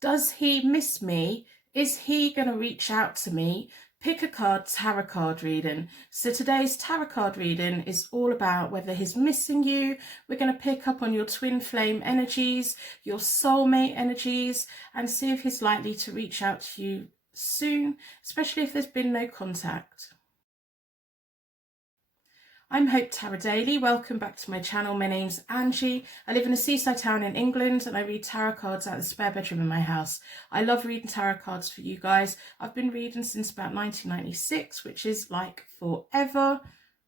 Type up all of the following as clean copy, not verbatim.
Does he miss me? Is he going to reach out to me? Pick a card, tarot card reading. So today's tarot card reading is all about whether he's missing you. We're going to pick up on your twin flame energies, your soulmate energies, and see if he's likely to reach out to you soon, especially if there's been no contact. I'm Hope Tarot Daily. Welcome back to my channel. My name's Angie. I live in a seaside town in England and I read tarot cards out of the spare bedroom in my house. I love reading tarot cards for you guys. I've been reading since about 1996, which is like forever.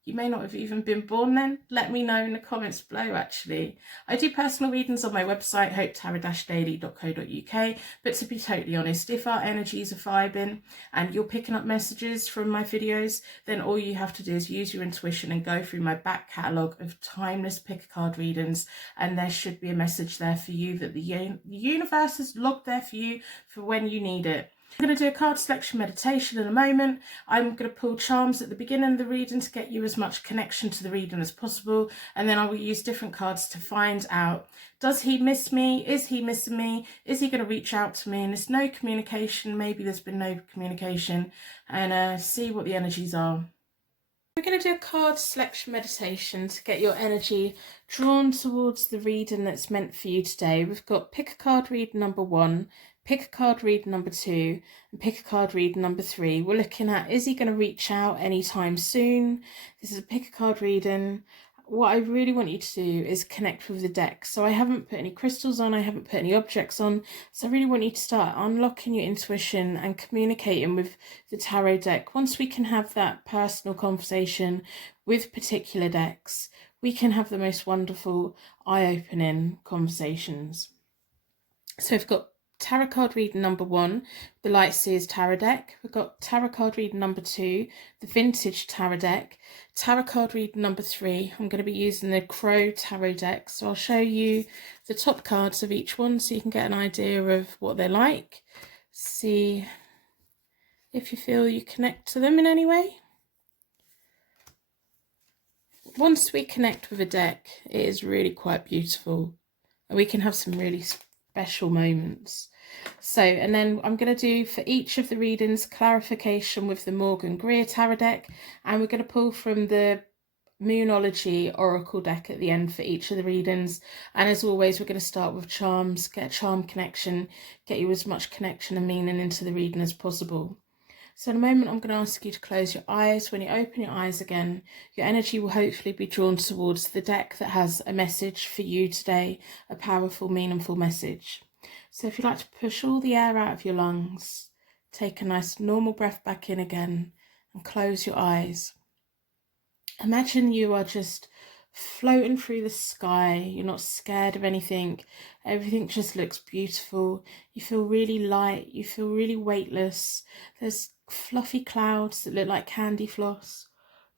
You may not have even been born then. Let me know in the comments below, actually. I do personal readings on my website, hopetarot-daily.co.uk. But to be totally honest, if our energies are vibing and you're picking up messages from my videos, then all you have to do is use your intuition and go through my back catalogue of timeless pick-a-card readings, and there should be a message there for you that the universe has logged there for you for when you need it. I'm going to do a card selection meditation in a moment. I'm going to pull charms at the beginning of the reading to get you as much connection to the reading as possible, and then I will use different cards to find out, does he miss me? Is he missing me? Is he going to reach out to me? And there's no communication, maybe there's been no communication, and see what the energies are. We're going to do a card selection meditation to get your energy drawn towards the reading that's meant for you today. We've got pick a card read number 1, pick a card read number 2, and pick a card read number 3. We're looking at, is he going to reach out anytime soon? This is a pick a card reading. What I really want you to do is connect with the deck. So I haven't put any crystals on, I haven't put any objects on. So I really want you to start unlocking your intuition and communicating with the tarot deck. Once we can have that personal conversation with particular decks, we can have the most wonderful, eye-opening conversations. So we've got tarot card reading number 1, the Lightseers Tarot deck. We've got tarot card reading number 2, the Vintage Tarot deck. Tarot card reading number 3, I'm going to be using the Crow Tarot deck. So I'll show you the top cards of each one so you can get an idea of what they're like. See if you feel you connect to them in any way. Once we connect with a deck, it is really quite beautiful, and we can have some really special moments. So, and then I'm going to do for each of the readings clarification with the Morgan Greer Tarot deck, and we're going to pull from the Moonology Oracle deck at the end for each of the readings. And as always, we're going to start with charms, get a charm connection, get you as much connection and meaning into the reading as possible. So in a moment, I'm going to ask you to close your eyes. When you open your eyes again, your energy will hopefully be drawn towards the deck that has a message for you today, a powerful, meaningful message. So if you'd like to push all the air out of your lungs, take a nice normal breath back in again and close your eyes. Imagine you are just floating through the sky. You're not scared of anything. Everything just looks beautiful. You feel really light. You feel really weightless. There's fluffy clouds that look like candy floss.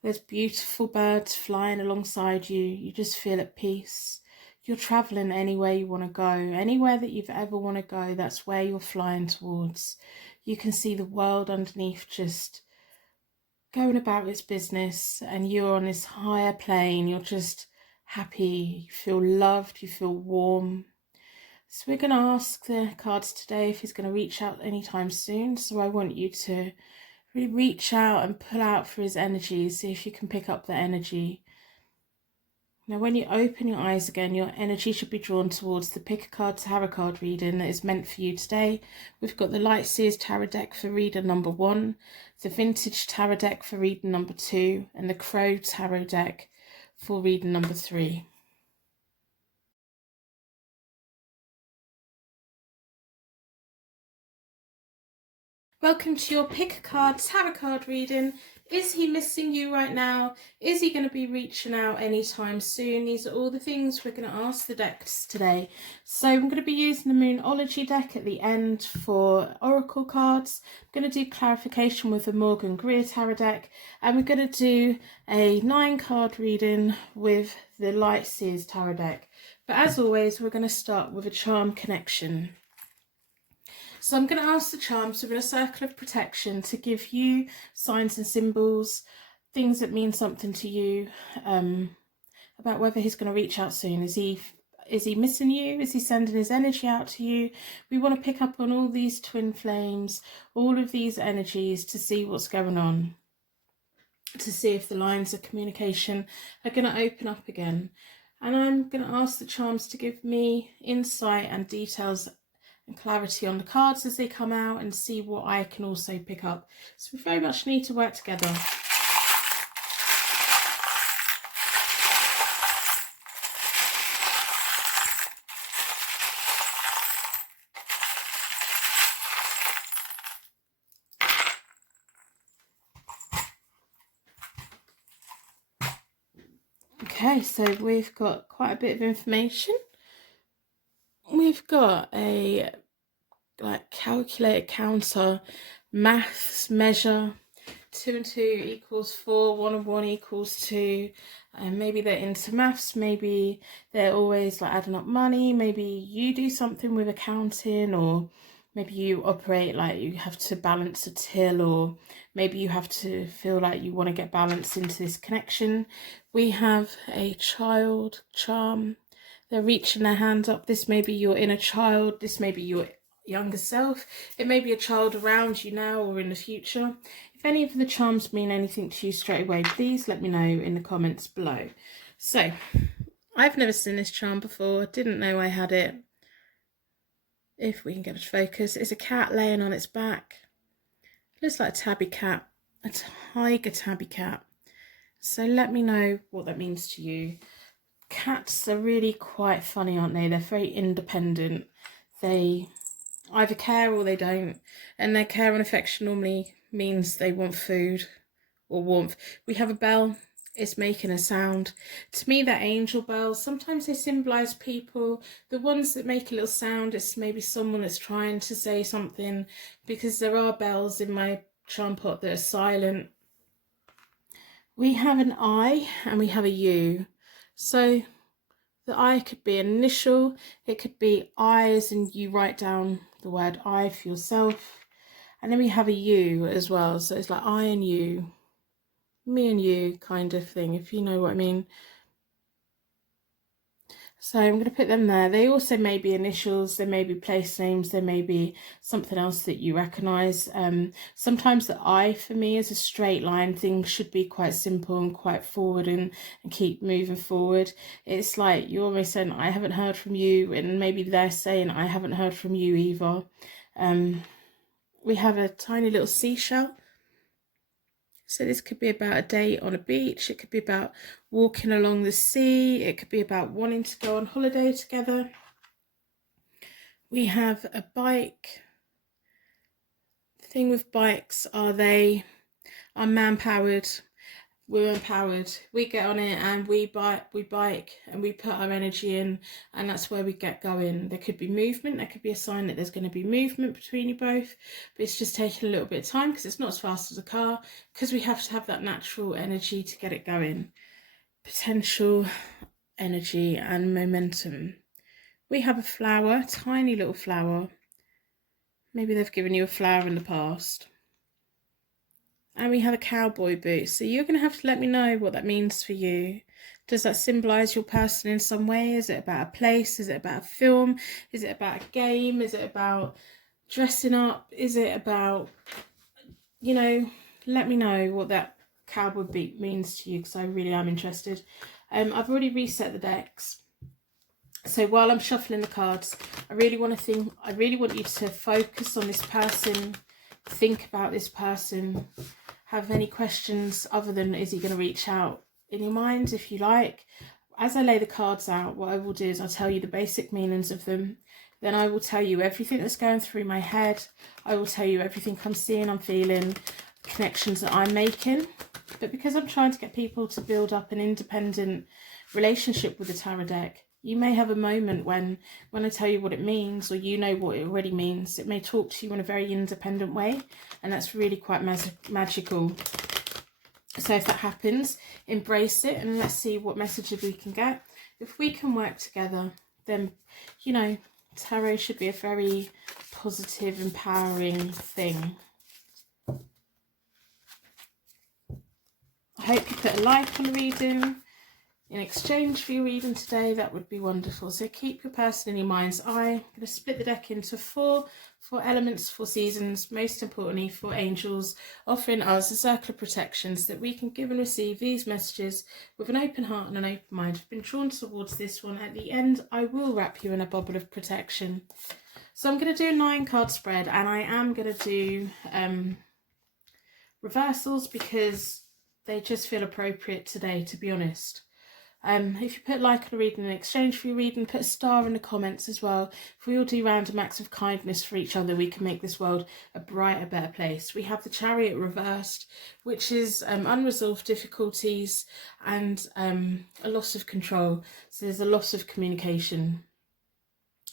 There's beautiful birds flying alongside you. You just feel at peace. You're traveling anywhere you want to go. Anywhere that you've ever want to go, that's where you're flying towards. You can see the world underneath just going about its business, and you're on this higher plane. You're just happy, you feel loved, you feel warm. So we're going to ask the cards today if he's going to reach out anytime soon. So I want you to really reach out and pull out for his energy, see if you can pick up the energy. Now when you open your eyes again, your energy should be drawn towards the pick a card tarot card reading that is meant for you today. We've got the Lightseers Tarot deck for reader number 1, the Vintage Tarot deck for reader number 2, and the Crow Tarot deck for reader number 3. Welcome to your pick a card tarot card reading. Is he missing you right now? Is he going to be reaching out anytime soon? These are all the things we're going to ask the decks today. So I'm going to be using the Moonology deck at the end for oracle cards. I'm going to do clarification with the Morgan Greer Tarot deck, and we're going to do a 9-card reading with the Lightseers Tarot deck. But as always, we're going to start with a charm connection. So I'm going to ask the charms within a circle of protection to give you signs and symbols, things that mean something to you, about whether he's going to reach out soon. Is he Is he missing you? Is he sending his energy out to you? We want to pick up on all these twin flames, all of these energies, to see what's going on, to see if the lines of communication are going to open up again. And I'm going to ask the charms to give me insight and details and clarity on the cards as they come out, and see what I can also pick up. So we very much need to work together. Okay, so we've got quite a bit of information. We've got a calculator, counter, maths, measure, 2 and 2 equals 4, 1 and 1 equals 2. And maybe they're into maths, maybe they're always adding up money, maybe you do something with accounting, or maybe you operate you have to balance a till, or maybe you have to feel like you want to get balance into this connection. We have a child charm. They're reaching their hands up. This may be your inner child. This may be your younger self. It may be a child around you now or in the future. If any of the charms mean anything to you straight away, please let me know in the comments below. So, I've never seen this charm before. Didn't know I had it. If we can get it to focus, it's a cat laying on its back. Looks like a tabby cat, a tiger tabby cat. So let me know what that means to you. Cats are really quite funny, aren't they? They're very independent. They either care or they don't. And their care and affection normally means they want food or warmth. We have a bell. It's making a sound. To me, they're angel bells. Sometimes they symbolise people. The ones that make a little sound, it's maybe someone that's trying to say something, because there are bells in my charm pot that are silent. We have an I and we have a U. So the I could be an initial. It could be I as in you write down the word I for yourself. And then we have a U as well. So it's like I and you. Me and you kind of thing, if you know what I mean. So I'm going to put them there. They also may be initials, they may be place names, there may be something else that you recognise. Sometimes the I for me is a straight line. Things should be quite simple and quite forward and keep moving forward. It's like you're almost saying, I haven't heard from you, and maybe they're saying, I haven't heard from you either. We have a tiny little seashell. So this could be about a day on a beach. It could be about walking along the sea. It could be about wanting to go on holiday together. We have a bike. The thing with bikes are they are man-powered. We're empowered. We get on it and we bike and we put our energy in, and that's where we get going. There could be movement. There could be a sign that there's going to be movement between you both, but it's just taking a little bit of time because it's not as fast as a car, because we have to have that natural energy to get it going. Potential energy and momentum. We have a flower, tiny little flower. Maybe they've given you a flower in the past. And we have a cowboy boot. So you're going to have to let me know what that means for you. Does that symbolise your person in some way? Is it about a place? Is it about a film? Is it about a game? Is it about dressing up? Is it about, let me know what that cowboy boot means to you, because I really am interested. I've already reset the decks. So while I'm shuffling the cards, I really want you to focus on this person. Think about this person. Have any questions other than is he going to reach out in your mind, if you like. As I lay the cards out, what I will do is I'll tell you the basic meanings of them. Then I will tell you everything that's going through my head. I will tell you everything I'm seeing, I'm feeling, connections that I'm making. But because I'm trying to get people to build up an independent relationship with the tarot deck, you may have a moment when I tell you what it means, or you know what it already means, it may talk to you in a very independent way, and that's really quite magical. So if that happens, embrace it, and let's see what messages we can get. If we can work together, then, tarot should be a very positive, empowering thing. I hope you put a like on the reading. in exchange for your reading today, that would be wonderful. So keep your person in your mind's eye. I'm going to split the deck into four elements, 4 seasons, most importantly 4 angels, offering us a circle of protection so that we can give and receive these messages with an open heart and an open mind. I've been drawn towards this one. At the end, I will wrap you in a bubble of protection. So I'm going to do a 9-card spread, and I am going to do reversals because they just feel appropriate today, to be honest. If you put like on a reading in exchange for your reading, put a star in the comments as well. If we all do random acts of kindness for each other, we can make this world a brighter, better place. We have the Chariot reversed, which is unresolved difficulties and a loss of control. So there's a loss of communication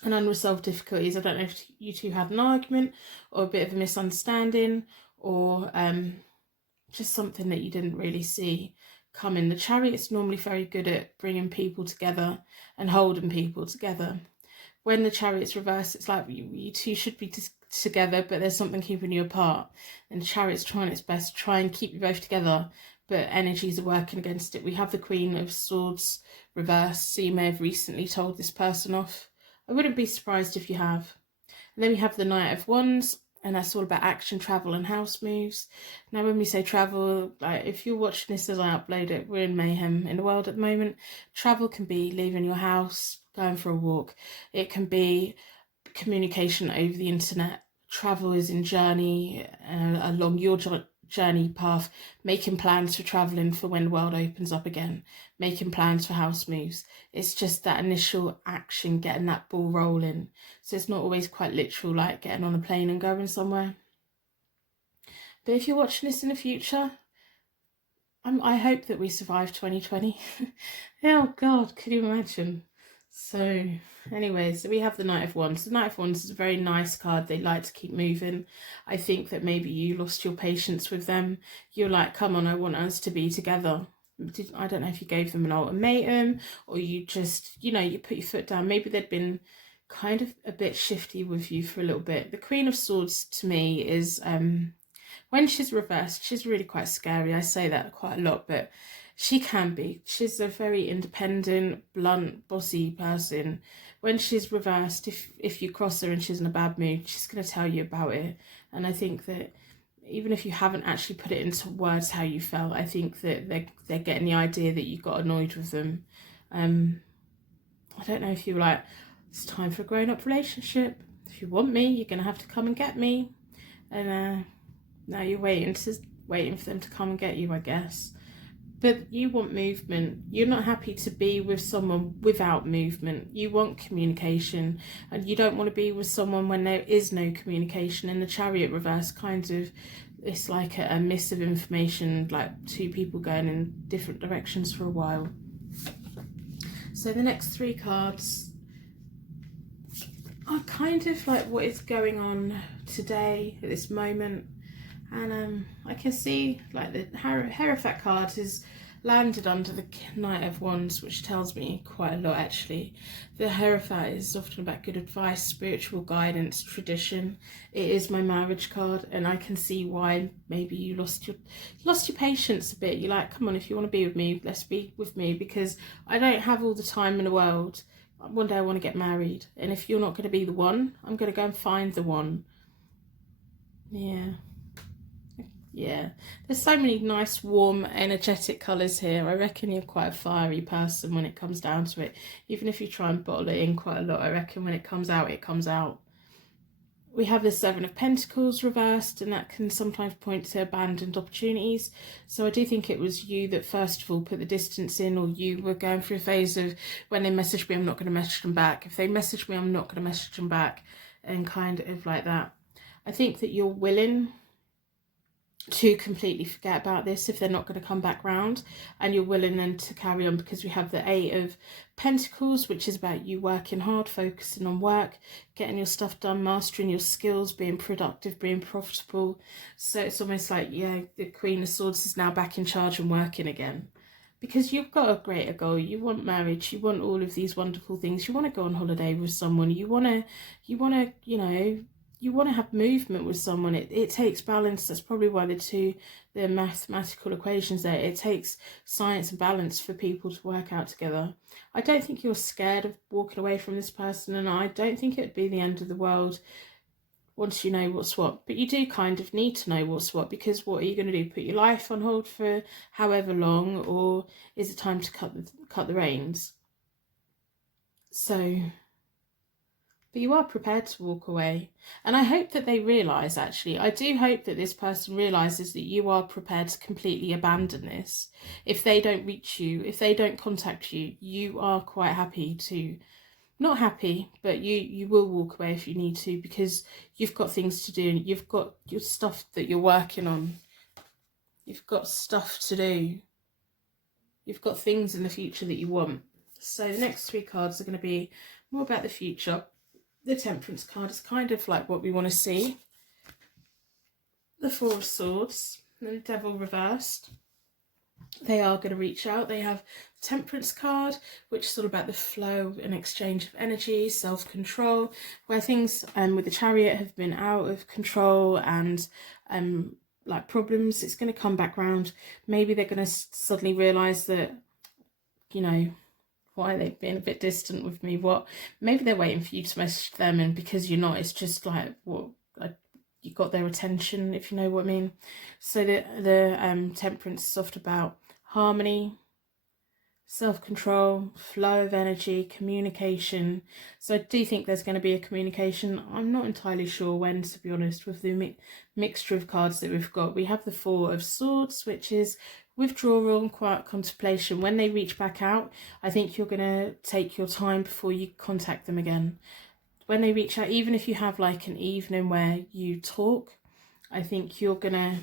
and unresolved difficulties. I don't know if you two had an argument or a bit of a misunderstanding, or just something that you didn't really see coming. The Chariot's normally very good at bringing people together and holding people together. When the Chariot's reversed, it's like you two should be together, but there's something keeping you apart. And the Chariot's trying its best to try and keep you both together, but energies are working against it. We have the Queen of Swords reversed, so you may have recently told this person off. I wouldn't be surprised if you have. And then we have the Knight of Wands, and that's all about action, travel and house moves. Now when we say travel, like if you're watching this as I upload it, we're in mayhem in the world at the moment. Travel can be leaving your house, going for a walk. It can be communication over the internet. Travel is in journey along your journey path, making plans for travelling for when the world opens up again, making plans for house moves. It's just that initial action, getting that ball rolling. So it's not always quite literal, like getting on a plane and going somewhere. But if you're watching this in the future, I hope that we survive 2020. Oh God, could you imagine? So anyway, so we have the Knight of Wands. The Knight of Wands is a very nice card. They like to keep moving. I think that maybe you lost your patience with them. You're like, come on, I want us to be together. I don't know if you gave them an ultimatum or you just, you know, you put your foot down. Maybe they'd been kind of a bit shifty with you for a little bit. The Queen of Swords to me is, when she's reversed, she's really quite scary. I say that quite a lot, but she can be. She's a very independent, blunt, bossy person. When she's reversed, if you cross her and she's in a bad mood, she's going to tell you about it. And I think that even if you haven't actually put it into words how you felt, I think that they're getting the idea that you got annoyed with them. I don't know if you're like, it's time for a grown-up relationship. If you want me, you're going to have to come and get me. And now you're waiting for them to come and get you, I guess. But you want movement. You're not happy to be with someone without movement. You want communication, and you don't want to be with someone when there is no communication. And the Chariot reverse kind of, it's like a miss of information, like 2 people going in different directions for a while. So the next 3 cards are kind of like what is going on today at this moment. And I can see like the Hierophant card has landed under the Knight of Wands, which tells me quite a lot actually. The Hierophant is often about good advice, spiritual guidance, tradition. It is my marriage card, and I can see why maybe you lost your patience a bit. You're like, come on, if you want to be with me, let's be with me, because I don't have all the time in the world. One day I want to get married, and if you're not going to be the one, I'm going to go and find the one. Yeah, there's so many nice, warm, energetic colours here. I reckon you're quite a fiery person when it comes down to it. Even if you try and bottle it in quite a lot, I reckon when it comes out, it comes out. We have the 7 of Pentacles reversed, and that can sometimes point to abandoned opportunities. So I do think it was you that first of all put the distance in, or you were going through a phase of, when they message me, I'm not going to message them back. If they message me, I'm not going to message them back, and kind of like that. I think that you're willing to completely forget about this if they're not going to come back round, and you're willing then to carry on, because we have the 8 of Pentacles, which is about you working hard, focusing on work, getting your stuff done, mastering your skills, being productive, being profitable. So it's almost like, yeah, the Queen of Swords is now back in charge and working again, because you've got a greater goal. You want marriage, you want all of these wonderful things, you want to go on holiday with someone, you want to, you know, you want to have movement with someone. It takes balance. That's probably why the mathematical equations there. It takes science and balance for people to work out together. I don't think you're scared of walking away from this person, and I don't think it would be the end of the world once you know what's what. But you do kind of need to know what's what, because what are you going to do? Put your life on hold for however long, or is it time to cut the reins? So, but you are prepared to walk away. And I hope that they realise, actually, I do hope that this person realises that you are prepared to completely abandon this. If they don't reach you, if they don't contact you, you are quite happy to, not happy, but you will walk away if you need to, because you've got things to do. You've got your stuff that you're working on. You've got stuff to do. You've got things in the future that you want. So the next 3 cards are going to be more about the future. The Temperance card is kind of like what we want to see. The 4 of Swords and the Devil reversed. They are going to reach out. They have the Temperance card, which is all about the flow and exchange of energy, self-control, where things with the Chariot have been out of control and like problems. It's going to come back round. Maybe they're going to suddenly realise that, you know, why they've been a bit distant with me. Maybe they're waiting for you to message them, and because you're not, it's just like, you got their attention, if you know what I mean. So the Temperance is soft about harmony, self-control, flow of energy, communication. So I do think there's going to be a communication. I'm not entirely sure when, to be honest, with the mixture of cards that we've got. We have the 4 of Swords, which is withdrawal and quiet contemplation. When they reach back out, I think you're going to take your time before you contact them again. When they reach out, even if you have like an evening where you talk, I think you're going to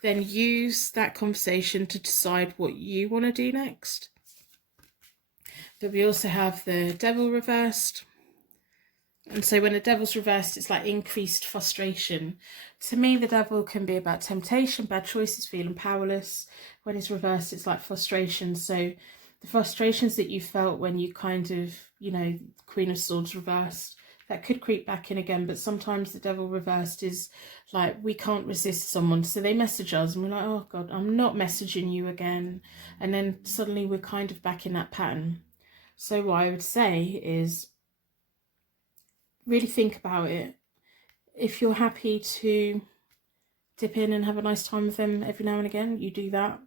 then use that conversation to decide what you want to do next. But we also have the Devil reversed. And so when the Devil's reversed, it's like increased frustration. To me, the Devil can be about temptation, bad choices, feeling powerless. When it's reversed, it's like frustration. So the frustrations that you felt when you kind of, you know, Queen of Swords reversed, that could creep back in again. But sometimes the Devil reversed is like, we can't resist someone. So they message us and we're like, oh God, I'm not messaging you again. And then suddenly we're kind of back in that pattern. So what I would say is, really think about it. If you're happy to dip in and have a nice time with them every now and again, you do that.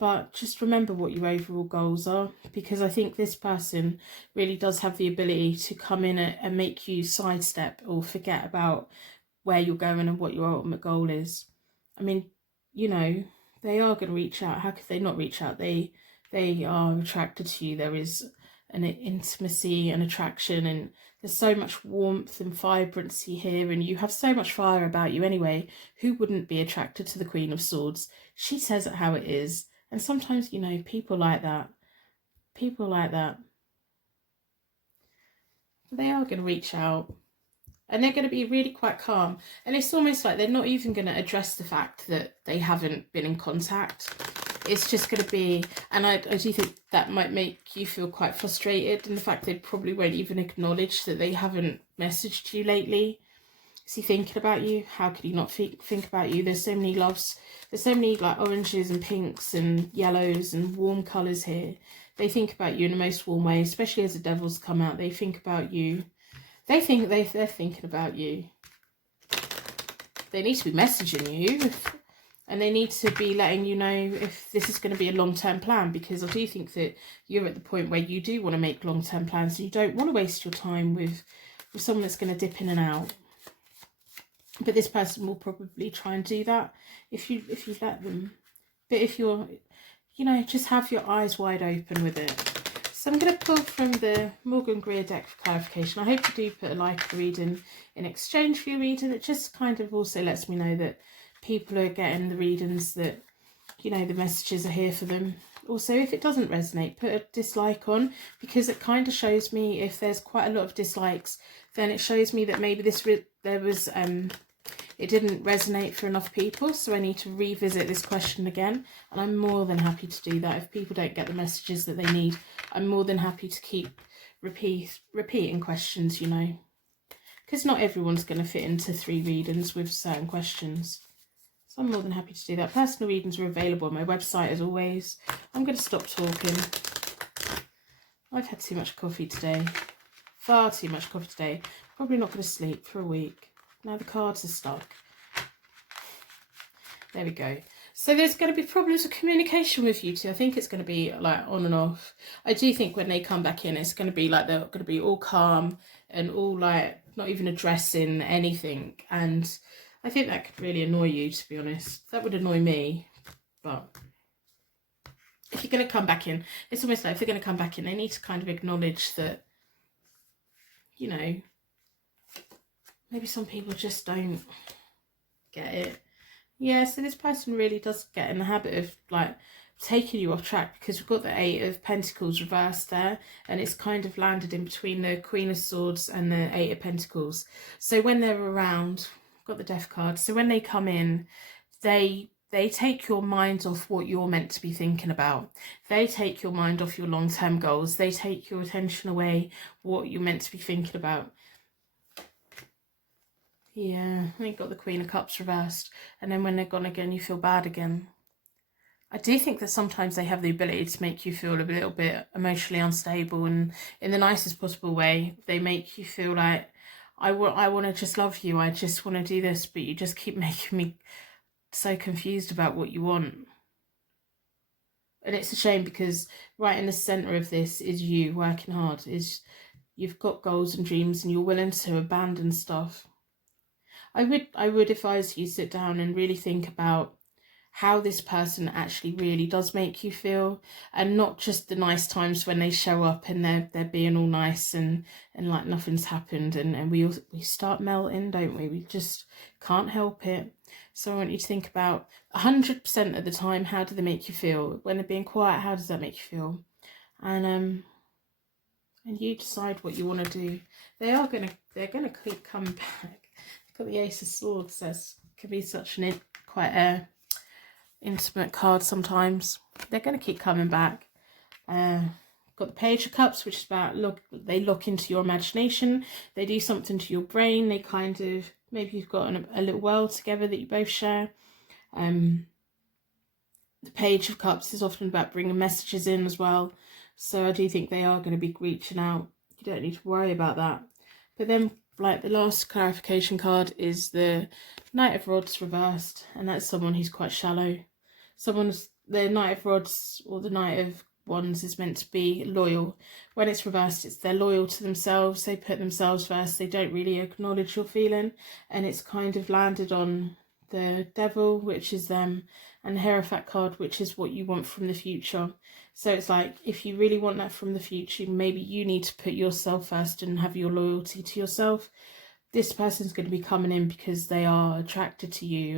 But just remember what your overall goals are, because I think this person really does have the ability to come in and make you sidestep or forget about where you're going and what your ultimate goal is. I mean, you know, they are going to reach out. How could they not reach out? They are attracted to you. There is an intimacy and attraction, and there's so much warmth and vibrancy here, and you have so much fire about you anyway. Who wouldn't be attracted to the Queen of Swords? She says it how it is. And sometimes, you know, people like that, they are going to reach out, and they're going to be really quite calm. And it's almost like they're not even going to address the fact that they haven't been in contact. It's just going to be, and I do think that might make you feel quite frustrated in the fact they probably won't even acknowledge that they haven't messaged you lately. Is he thinking about you? How could he not think about you? There's so many loves. There's so many like oranges and pinks and yellows and warm colours here. They think about you in the most warm way, especially as the Devils come out. They think about you. They think they're thinking about you. They need to be messaging you. And they need to be letting you know if this is going to be a long-term plan, because I do think that you're at the point where you do want to make long-term plans and you don't want to waste your time with someone that's going to dip in and out. But this person will probably try and do that if you let them. But if you're, you know, just have your eyes wide open with it. So I'm going to pull from the Morgan Greer deck for clarification. I hope you do put a like for reading in exchange for your reading. It just kind of also lets me know that people are getting the readings, that, you know, the messages are here for them. Also, if it doesn't resonate, put a dislike on, because it kind of shows me if there's quite a lot of dislikes, then it shows me that maybe it didn't resonate for enough people, so I need to revisit this question again. And I'm more than happy to do that. If people don't get the messages that they need, I'm more than happy to keep repeating questions, you know. because not everyone's going to fit into 3 readings with certain questions. So I'm more than happy to do that. Personal readings are available on my website as always. I'm going to stop talking. I've had too much coffee today. Far too much coffee today. Probably not going to sleep for a week. Now the cards are stuck. There we go. So there's going to be problems with communication with you two. I think it's going to be like on and off. I do think when they come back in, it's going to be like they're going to be all calm and all like not even addressing anything. And I think that could really annoy you, to be honest. That would annoy me. But if you're going to come back in, it's almost like if they're going to come back in, they need to kind of acknowledge that, you know, maybe some people just don't get it. Yeah, so this person really does get in the habit of like taking you off track, because we've got the 8 of Pentacles reversed there, and it's kind of landed in between the Queen of Swords and the 8 of Pentacles. So when they're around, I've got the Death card, so when they come in, they take your mind off what you're meant to be thinking about. They take your mind off your long-term goals. They take your attention away what you're meant to be thinking about. Yeah, we got the Queen of Cups reversed, and then when they're gone again, you feel bad again. I do think that sometimes they have the ability to make you feel a little bit emotionally unstable, and in the nicest possible way. They make you feel like, I want to just love you, I just want to do this, but you just keep making me so confused about what you want. And it's a shame, because right in the centre of this is you working hard, is you've got goals and dreams and you're willing to abandon stuff. I would advise you sit down and really think about how this person actually really does make you feel, and not just the nice times when they show up and they're being all nice and like nothing's happened, and we start melting, don't we? We just can't help it. So I want you to think about 100% of the time, how do they make you feel? When they're being quiet, how does that make you feel? And you decide what you want to do. They're gonna keep coming back. Got the Ace of Swords. That could be such an quite a intimate card sometimes. They're going to keep coming back. Got the Page of Cups, which is about they look into your imagination. They do something to your brain. They kind of, maybe you've got a little world together that you both share. The Page of Cups is often about bringing messages in as well. So I do think they are going to be reaching out. You don't need to worry about that. But then, like, the last clarification card is the Knight of Rods reversed, and that's someone who's quite shallow. The Knight of Rods or the Knight of Wands is meant to be loyal. When it's reversed, they're loyal to themselves. They put themselves first. They don't really acknowledge your feeling, and it's kind of landed on the Devil, which is them, and the Hierophant card, which is what you want from the future. So it's like, if you really want that from the future, maybe you need to put yourself first and have your loyalty to yourself. This person's going to be coming in because they are attracted to you,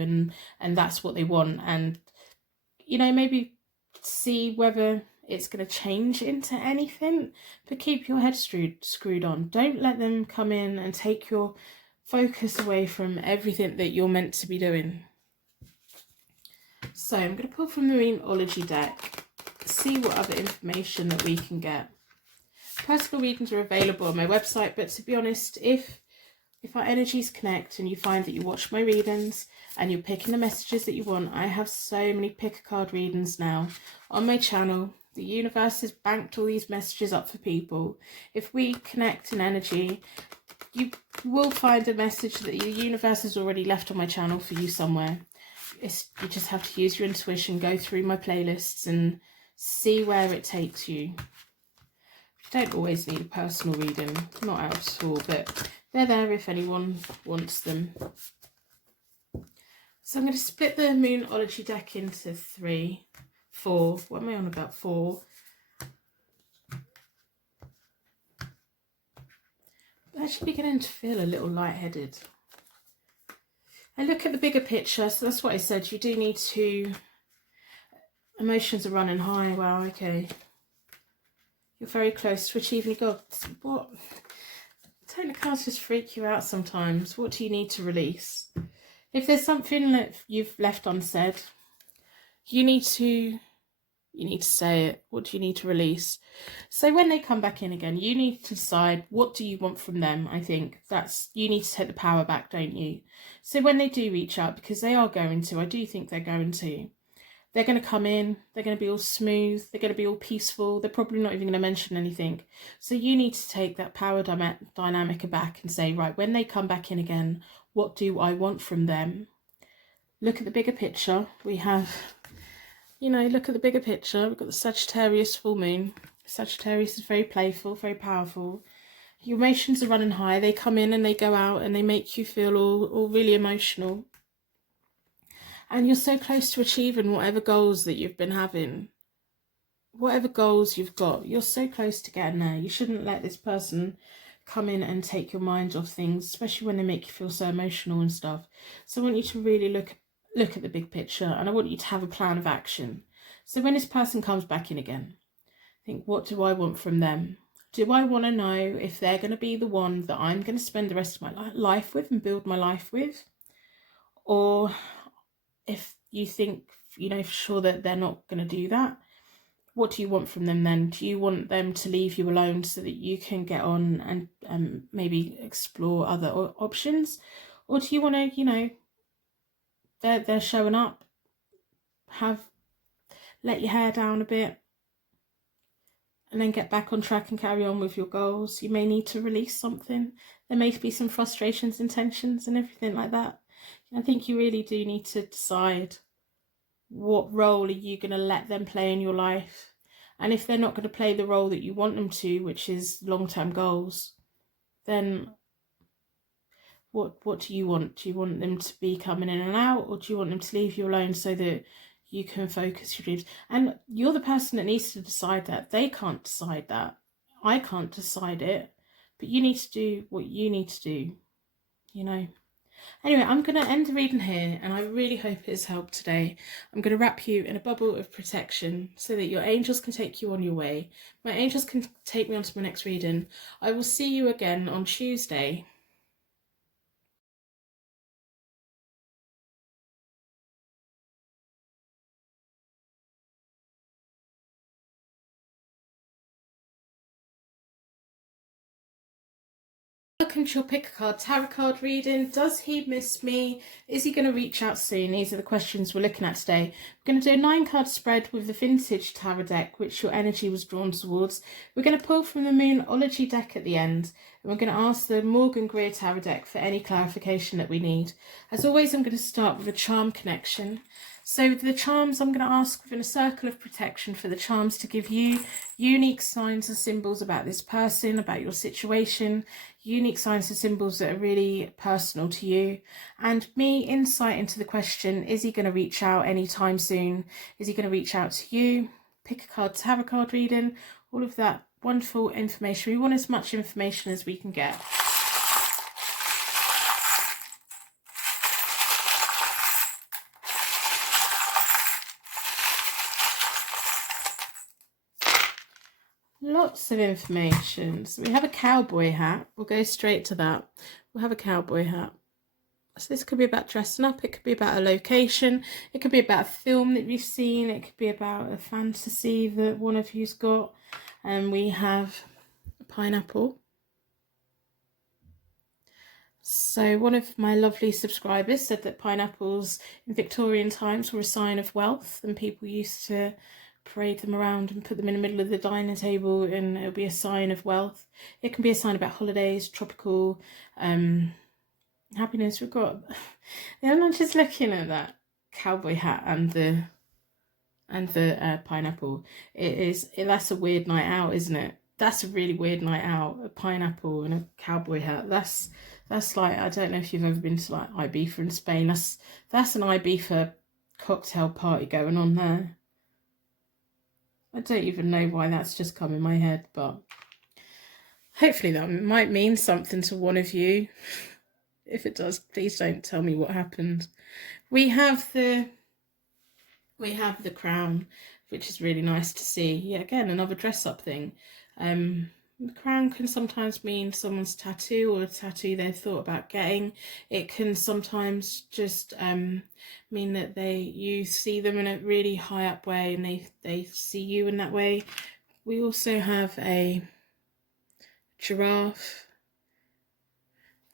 and that's what they want. And, you know, maybe see whether it's going to change into anything, but keep your head screwed on. Don't let them come in and take your focus away from everything that you're meant to be doing. So I'm going to pull from the Merenology deck, see what other information that we can get. Personal readings are available on my website, but to be honest, if our energies connect and you find that you watch my readings and you're picking the messages that you want, I have so many pick a card readings now on my channel. The universe has banked all these messages up for people. If we connect in energy, you will find a message that the universe has already left on my channel for you somewhere. You just have to use your intuition, go through my playlists and see where it takes you. You don't always need a personal reading, not at all, but they're there if anyone wants them. So I'm going to split the Moonology deck into 4. What am I on about? 4. I'm actually beginning to feel a little lightheaded. I look at the bigger picture, so that's what I said. You do need to... Emotions are running high. Wow, okay. You're very close to achieving your goals. What? Don't the cards just freak you out sometimes? What do you need to release? If there's something that you've left unsaid, you need to You need to say it. What do you need to release? So when they come back in again, you need to decide, what do you want from them? I think you need to take the power back, don't you? So when they do reach out, because they are going to, I do think they're going to, they're going to come in, they're going to be all smooth, they're going to be all peaceful, they're probably not even going to mention anything. So you need to take that power dynamic back and say, right, when they come back in again, what do I want from them? Look at the bigger picture. We have, look at the bigger picture. We've got the Sagittarius full moon. Sagittarius is very playful, very powerful. Your emotions are running high. They come in and they go out and they make you feel all really emotional. And you're so close to achieving whatever goals that you've been having. Whatever goals you've got, you're so close to getting there. You shouldn't let this person come in and take your mind off things, especially when they make you feel so emotional and stuff. So I want you to really look at the big picture, and I want you to have a plan of action. So when this person comes back in again, think, what do I want from them? Do I want to know if they're going to be the one that I'm going to spend the rest of my life with and build my life with? Or if you think, for sure that they're not going to do that, what do you want from them then? Do you want them to leave you alone so that you can get on and maybe explore other options? Or do you want to, they're showing up, let your hair down a bit, and then get back on track and carry on with your goals? You may need to release something. There may be some frustrations and tensions and everything like that. I think you really do need to decide, what role are you going to let them play in your life? And if they're not going to play the role that you want them to, which is long-term goals, then what do you want? Do you want them to be coming in and out, or do you want them to leave you alone so that you can focus your dreams? And you're the person that needs to decide that. They can't decide that. I can't decide it. But you need to do what you need to do, Anyway, I'm going to end the reading here, and I really hope it has helped today. I'm going to wrap you in a bubble of protection so that your angels can take you on your way. My angels can take me on to my next reading. I will see you again on Tuesday. Welcome to your pick a card tarot card reading. Does he miss me? Is he going to reach out soon? These are the questions we're looking at today. We're going to do a 9-card spread with the vintage tarot deck, which your energy was drawn towards. We're going to pull from the Moonology deck at the end, and we're going to ask the Morgan Greer tarot deck for any clarification that we need. As always, I'm going to start with a charm connection. So the charms, I'm going to ask within a circle of protection for the charms to give you unique signs and symbols about this person, about your situation, unique signs and symbols that are really personal to you. And me, insight into the question, is he going to reach out anytime soon? Is he going to reach out to you? Pick a card, tarot card reading, all of that wonderful information. We want as much information as we can get. Lots of information. So we have a cowboy hat. We'll go straight to that. We'll have a cowboy hat. So this could be about dressing up. It could be about a location. It could be about a film that you've seen. It could be about a fantasy that one of you's got. And we have a pineapple. So one of my lovely subscribers said that pineapples in Victorian times were a sign of wealth, and people used to parade them around and put them in the middle of the dining table, and it'll be a sign of wealth. It can be a sign about holidays, tropical happiness. We've got I'm not just looking at that cowboy hat and the pineapple. That's a weird night out, isn't it? That's a really weird night out. A pineapple and a cowboy hat. That's like, I don't know if you've ever been to like Ibiza in Spain. That's an Ibiza cocktail party going on there. I don't even know why that's just come in my head, but hopefully that might mean something to one of you. If it does, please don't tell me what happened. We have the crown, which is really nice to see. Yeah, again, another dress up thing. The crown can sometimes mean someone's tattoo or a tattoo they've thought about getting. It can sometimes just mean that you see them in a really high up way and they see you in that way. We also have a giraffe.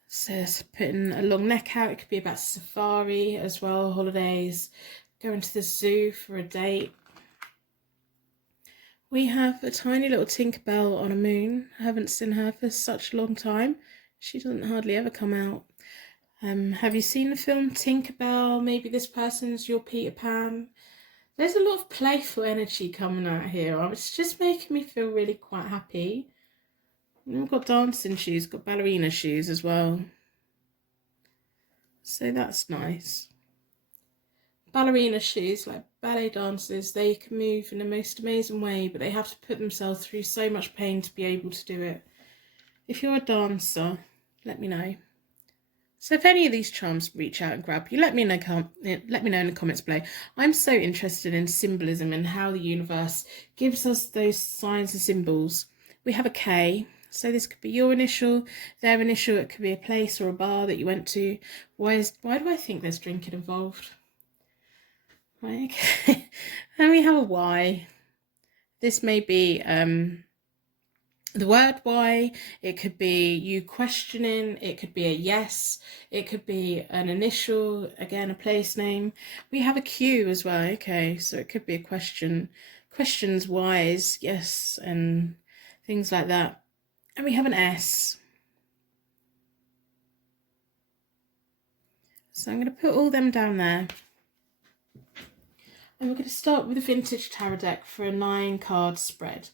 So it's putting a long neck out. It could be about safari as well, holidays, going to the zoo for a date. We have a tiny little Tinkerbell on a moon. I haven't seen her for such a long time. She doesn't hardly ever come out. Have you seen the film Tinkerbell? Maybe this person's your Peter Pan. There's a lot of playful energy coming out here. It's just making me feel really quite happy. We've got dancing shoes, got ballerina shoes as well. So that's nice. Ballerina shoes, like ballet dancers, they can move in the most amazing way, but they have to put themselves through so much pain to be able to do it. If you're a dancer, let me know. So if any of these charms reach out and grab you, let me know in the comments below. I'm so interested in symbolism and how the universe gives us those signs and symbols. We have a K. So this could be your initial, their initial, it could be a place or a bar that you went to. Why do I think there's drinking involved? Right, okay. And we have a Y. This may be the word why. It could be you questioning, it could be a yes, it could be an initial, again a place name. We have a Q as well, okay, so it could be a question, questions, whys, yes, and things like that. And we have an S. So I'm going to put all them down there. And we're going to start with a vintage tarot deck for a 9-card spread.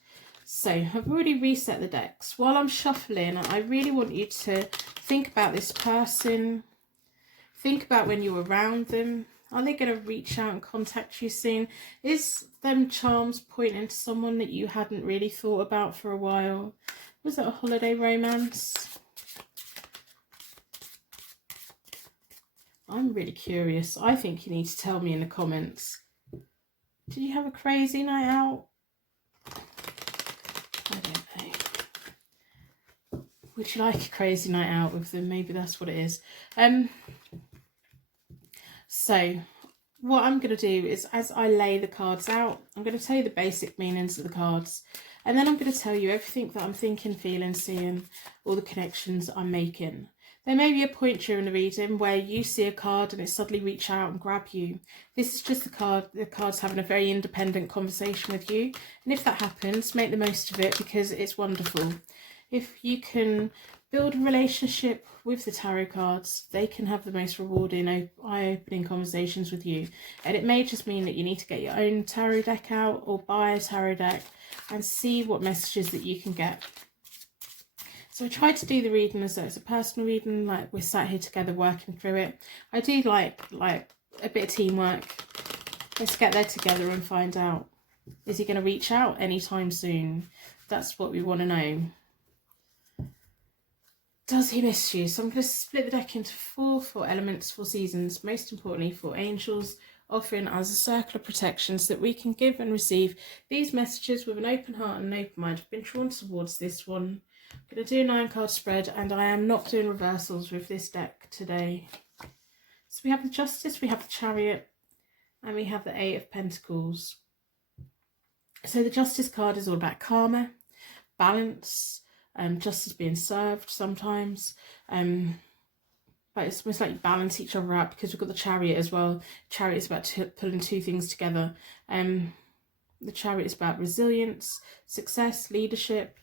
So I've already reset the decks. While I'm shuffling, I really want you to think about this person. Think about when you were around them. Are they going to reach out and contact you soon? Is them charms pointing to someone that you hadn't really thought about for a while? Was it a holiday romance? I'm really curious. I think you need to tell me in the comments. Did you have a crazy night out? I don't know. Would you like a crazy night out with them? Maybe that's what it is. So what I'm going to do is, as I lay the cards out, I'm going to tell you the basic meanings of the cards. And then I'm going to tell you everything that I'm thinking, feeling, seeing, all the connections I'm making. There may be a point during the reading where you see a card and it suddenly reach out and grab you. This is just the cards having a very independent conversation with you. And if that happens, make the most of it because it's wonderful. If you can build a relationship with the tarot cards, they can have the most rewarding, eye-opening conversations with you. And it may just mean that you need to get your own tarot deck out or buy a tarot deck and see what messages that you can get. So I tried to do the reading as though it's a personal reading, like we're sat here together working through it. I do like a bit of teamwork. Let's get there together and find out. Is he going to reach out anytime soon? That's what we want to know. Does he miss you? So I'm going to split the deck into 4 elements, 4 seasons, most importantly 4 angels, offering us a circle of protection so that we can give and receive these messages with an open heart and an open mind. I've been drawn towards this one. I'm going to do a 9-card spread, and I am not doing reversals with this deck today. So we have the Justice, we have the Chariot, and we have the 8 of Pentacles. So the Justice card is all about karma, balance, justice being served sometimes, but it's almost like you balance each other out because we've got the Chariot as well. Chariot is about pulling 2 things together. The Chariot is about resilience, success, leadership.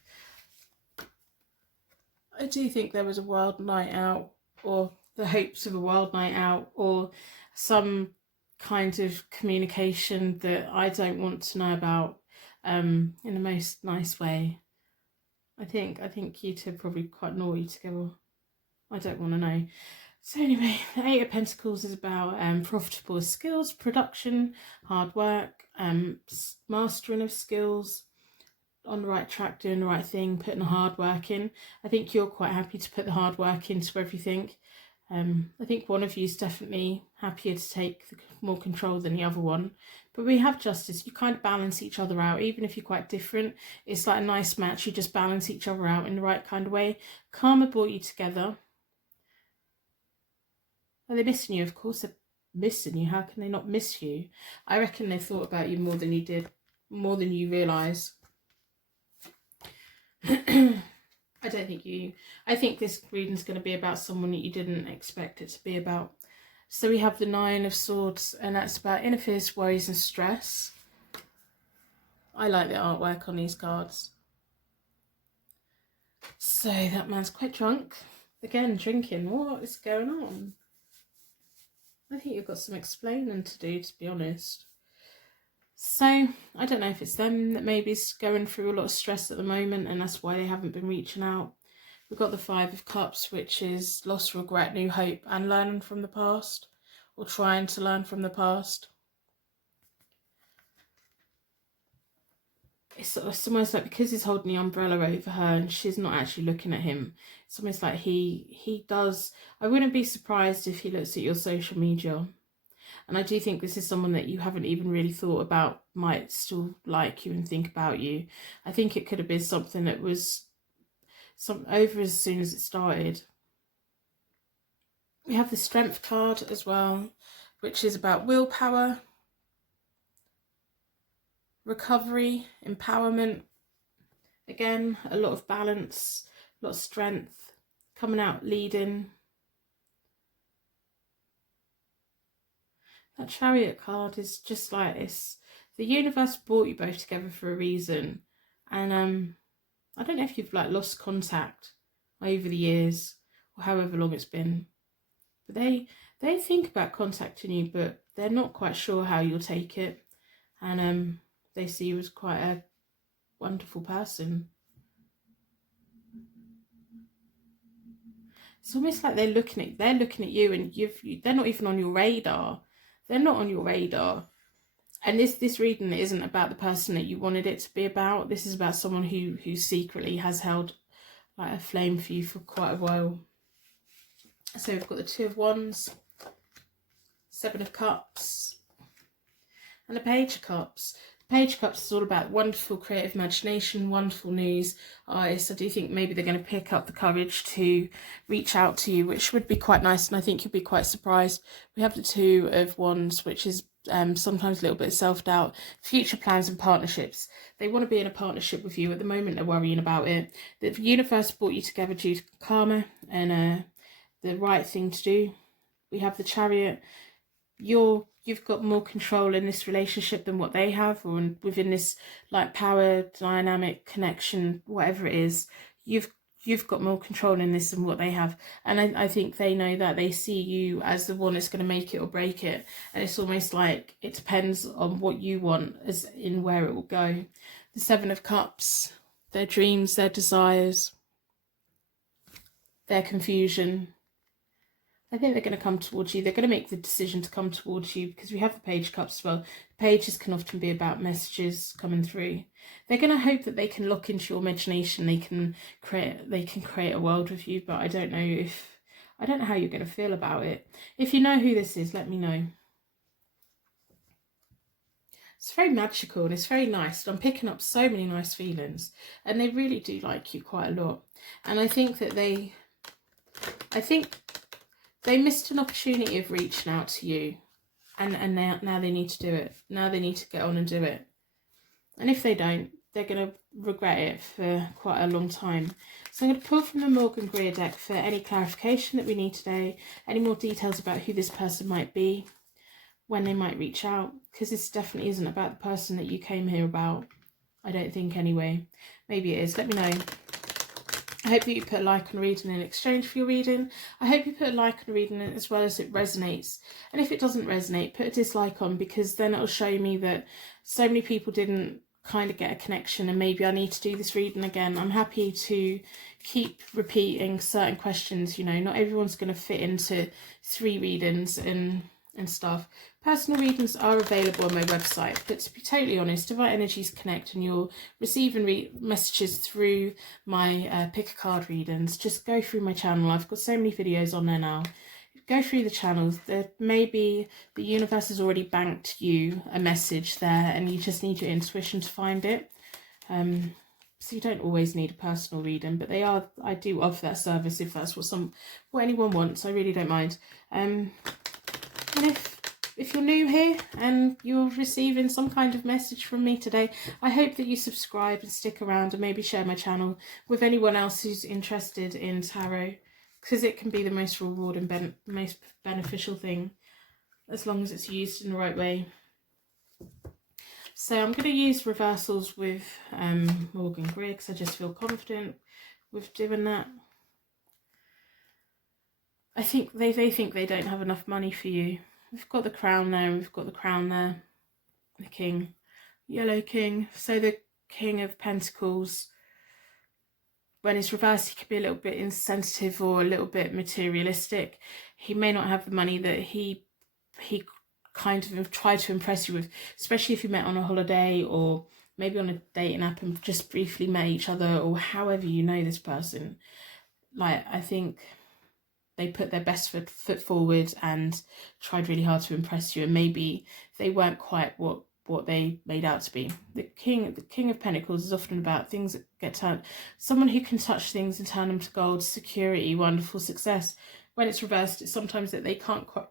I do think there was a wild night out, or the hopes of a wild night out, or some kind of communication that I don't want to know about in the most nice way. I think you two are probably quite naughty together. I don't want to know. So anyway, the 8 of Pentacles is about profitable skills, production, hard work, mastering of skills, on the right track, doing the right thing, putting the hard work in. I think you're quite happy to put the hard work into everything. I think one of you is definitely happier to take more control than the other one. But we have justice. You kind of balance each other out. Even if you're quite different, it's like a nice match. You just balance each other out in the right kind of way. Karma brought you together. Are they missing you? Of course they're missing you. How can they not miss you? I reckon they thought about you more than you did, more than you realise. I think this reading's going to be about someone that you didn't expect it to be about. So we have the Nine of Swords, and that's about inner fears, worries and stress. I like the artwork on these cards. So that man's quite drunk. Again, drinking. What is going on? I think you've got some explaining to do, to be honest. So, I don't know if it's them that maybe is going through a lot of stress at the moment, and that's why they haven't been reaching out. We've got the Five of Cups, which is loss, regret, new hope, and learning from the past, or trying to learn from the past. It's almost like because he's holding the umbrella over her and she's not actually looking at him, it's almost like he does. I wouldn't be surprised if he looks at your social media. And I do think this is someone that you haven't even really thought about might still like you and think about you. I think it could have been something that was over as soon as it started. We have the Strength card as well, which is about willpower, recovery, empowerment. Again, a lot of balance, a lot of strength, coming out leading. That Chariot card is just like this. The universe brought you both together for a reason. And I don't know if you've like lost contact over the years or however long it's been. But they think about contacting you, but they're not quite sure how you'll take it. And they see you as quite a wonderful person. It's almost like they're looking at you, and they're not even on your radar. They're not on your radar. And this reading isn't about the person that you wanted it to be about. This is about someone who secretly has held like a flame for you for quite a while. So we've got the Two of Wands, Seven of Cups, and the Page of Cups. Page of Cups is all about wonderful creative imagination, wonderful news. Artists, I do think maybe they're going to pick up the courage to reach out to you, which would be quite nice, and I think you'll be quite surprised. We have the Two of Wands, which is sometimes a little bit of self-doubt, future plans and partnerships. They want to be in a partnership with you. At the moment, they're worrying about it. The universe brought you together due to karma and the right thing to do. We have the Chariot. You've got more control in this relationship than what they have, or within this like power dynamic connection, whatever it is. You've got more control in this than what they have, and I think they know that. They see you as the one that's going to make it or break it, and it's almost like it depends on what you want as in where it will go. The Seven of Cups, their dreams, their desires, their confusion. I think they're going to come towards you. They're going to make the decision to come towards you because we have the Page of Cups as well. Pages can often be about messages coming through. They're going to hope that they can look into your imagination. They can create a world with you, but I don't know how you're going to feel about it. If you know who this is, let me know. It's very magical and it's very nice. I'm picking up so many nice feelings, and they really do like you quite a lot. And I think that they missed an opportunity of reaching out to you, and now they need to do it. Now they need to get on and do it. And if they don't, they're going to regret it for quite a long time. So I'm going to pull from the Morgan Greer deck for any clarification that we need today, any more details about who this person might be, when they might reach out, because this definitely isn't about the person that you came here about. I don't think anyway. Maybe it is. Let me know. I hope that you put a like on reading in exchange for your reading. I hope you put a like on reading as well as it resonates. And if it doesn't resonate, put a dislike on, because then it'll show me that so many people didn't kind of get a connection, and maybe I need to do this reading again. I'm happy to keep repeating certain questions. You know, not everyone's going to fit into 3 readings and stuff. Personal readings are available on my website, but to be totally honest, Divine Energies Connect and you're receiving messages through my pick a card readings, just go through my channel. I've got so many videos on there now. go through the channels. There maybe the universe has already banked you a message there, and you just need your intuition to find it. So you don't always need a personal reading, but I do offer that service if that's what anyone wants. I really don't mind. And if you're new here and you're receiving some kind of message from me today, I hope that you subscribe and stick around and maybe share my channel with anyone else who's interested in tarot, because it can be the most rewarding, most beneficial thing as long as it's used in the right way. So I'm going to use reversals with Morgan Griggs. I just feel confident with doing that. I think they think they don't have enough money for you. We've got the crown there, and we've got the crown there. The king, yellow king. So the King of Pentacles, when it's reversed, he could be a little bit insensitive or a little bit materialistic. He may not have the money that he kind of tried to impress you with, especially if you met on a holiday or maybe on a dating app and just briefly met each other, or however you know this person. Like, I think they put their best foot forward and tried really hard to impress you, and maybe they weren't quite what they made out to be. The King of Pentacles is often about things that get turned. Someone who can touch things and turn them to gold, security, wonderful success. When it's reversed, it's sometimes that they can't quite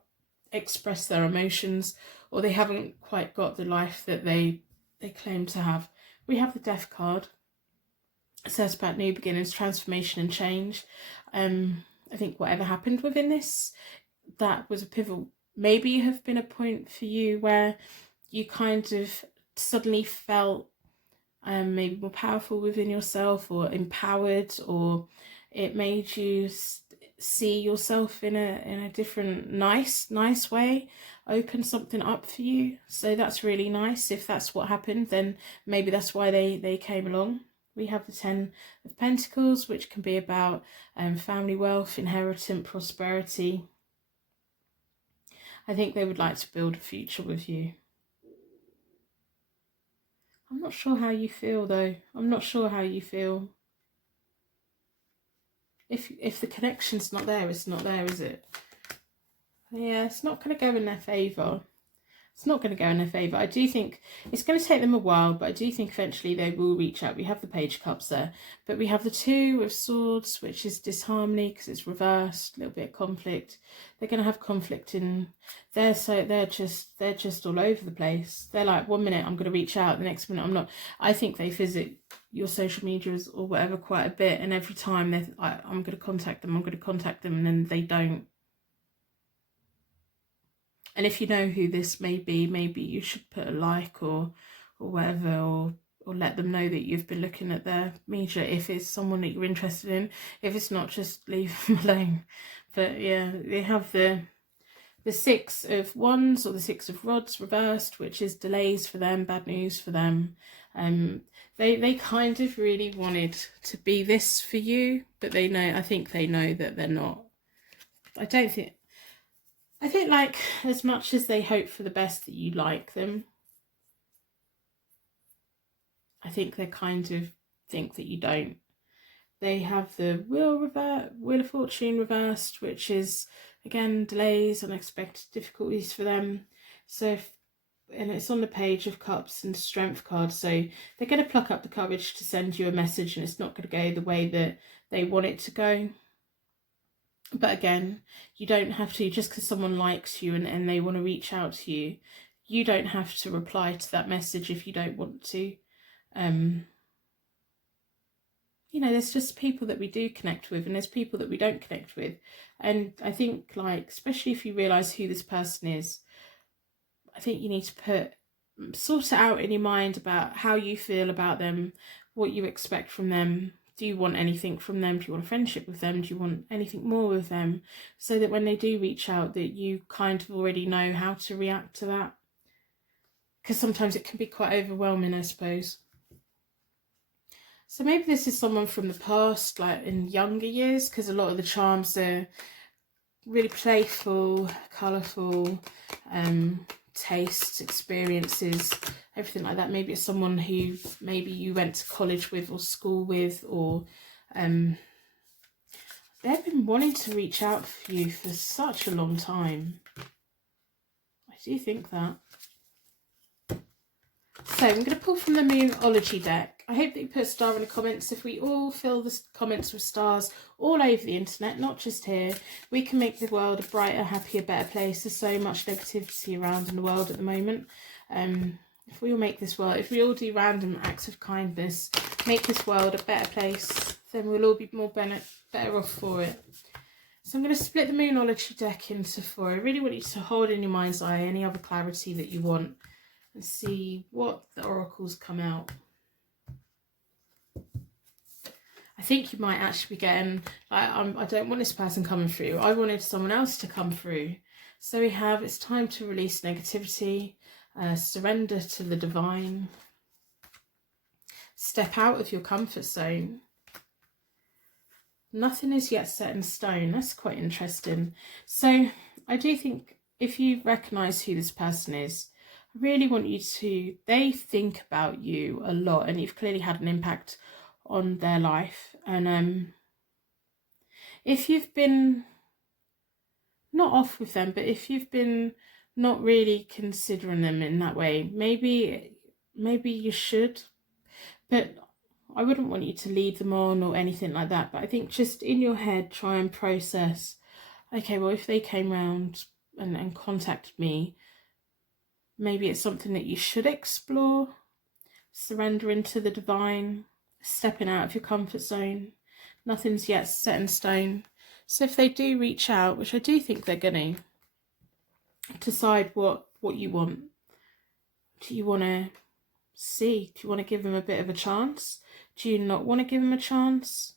express their emotions, or they haven't quite got the life that they claim to have. We have the Death card. It says about new beginnings, transformation and change. I think whatever happened within this, that was a pivotal. Maybe you have been a point for you where you kind of suddenly felt maybe more powerful within yourself, or empowered, or it made you see yourself in a different nice way, open something up for you. So that's really nice. If that's what happened, then maybe that's why they came along. We have the 10 of Pentacles, which can be about family wealth, inheritance, prosperity. I think they would like to build a future with you. I'm not sure how you feel though. I'm not sure how you feel. If the connection's not there, it's not there, is it? Yeah, it's not going to go in their favour. It's not going to go in their favour. I do think it's going to take them a while, but I do think eventually they will reach out. We have the Page of Cups there, but we have the Two of Swords, which is disharmony because it's reversed, a little bit of conflict. They're going to have conflict in there, so they're just all over the place. They're like, 1 minute I'm going to reach out, the next minute I'm not. I think they visit your social medias or whatever quite a bit, and every time they're like, I'm going to contact them, and then they don't. And if you know who this may be, maybe you should put a like or whatever, or let them know that you've been looking at their media if it's someone that you're interested in. If it's not, just leave them alone. But yeah, they have the Six of Wands or the Six of Rods reversed, which is delays for them, bad news for them. They kind of really wanted to be this for you, but I think they know that they're not. I think, like, as much as they hope for the best that you like them, I think they kind of think that you don't. They have the Wheel of Fortune reversed, which is, again, delays, unexpected difficulties for them. So, and it's on the Page of Cups and Strength card. So they're going to pluck up the courage to send you a message, and it's not going to go the way that they want it to go. But again, you don't have to, just because someone likes you and they want to reach out to you, you don't have to reply to that message if you don't want to. You know, there's just people that we do connect with, and there's people that we don't connect with. And I think, like, especially if you realise who this person is, I think you need to sort it out in your mind about how you feel about them, what you expect from them. Do you want anything from them? Do you want a friendship with them? Do you want anything more with them? So that when they do reach out, that you kind of already know how to react to that. Because sometimes it can be quite overwhelming, I suppose. So maybe this is someone from the past, like in younger years, because a lot of the charms are really playful, colourful, tastes, experiences, everything like that. Maybe it's someone who maybe you went to college with or school with, or they've been wanting to reach out for you for such a long time. I do think that. So I'm going to pull from the Moonology deck. I hope that you put a star in the comments. If we all fill the comments with stars all over the internet, not just here, we can make the world a brighter, happier, better place. There's so much negativity around in the world at the moment. If we all make this world, if we all do random acts of kindness, make this world a better place, then we'll all be better off for it. So I'm going to split the Moonology deck into 4. I really want you to hold in your mind's eye any other clarity that you want and see what the oracles come out. I think you might actually be getting, I don't want this person coming through. I wanted someone else to come through. So we have, it's time to release negativity, surrender to the divine, step out of your comfort zone. Nothing is yet set in stone. That's quite interesting. So I do think if you recognise who this person is, I really want you to, they think about you a lot and you've clearly had an impact on their life. And if you've been not off with them, but if you've been not really considering them in that way, maybe you should, but I wouldn't want you to lead them on or anything like that. But I think just in your head, try and process, okay, well, if they came round and contacted me, maybe it's something that you should explore, surrendering to the divine, stepping out of your comfort zone. Nothing's yet set in stone. So if they do reach out, which I do think they're going to, decide what you want. Do you want to see? Do you want to give them a bit of a chance? Do you not want to give them a chance?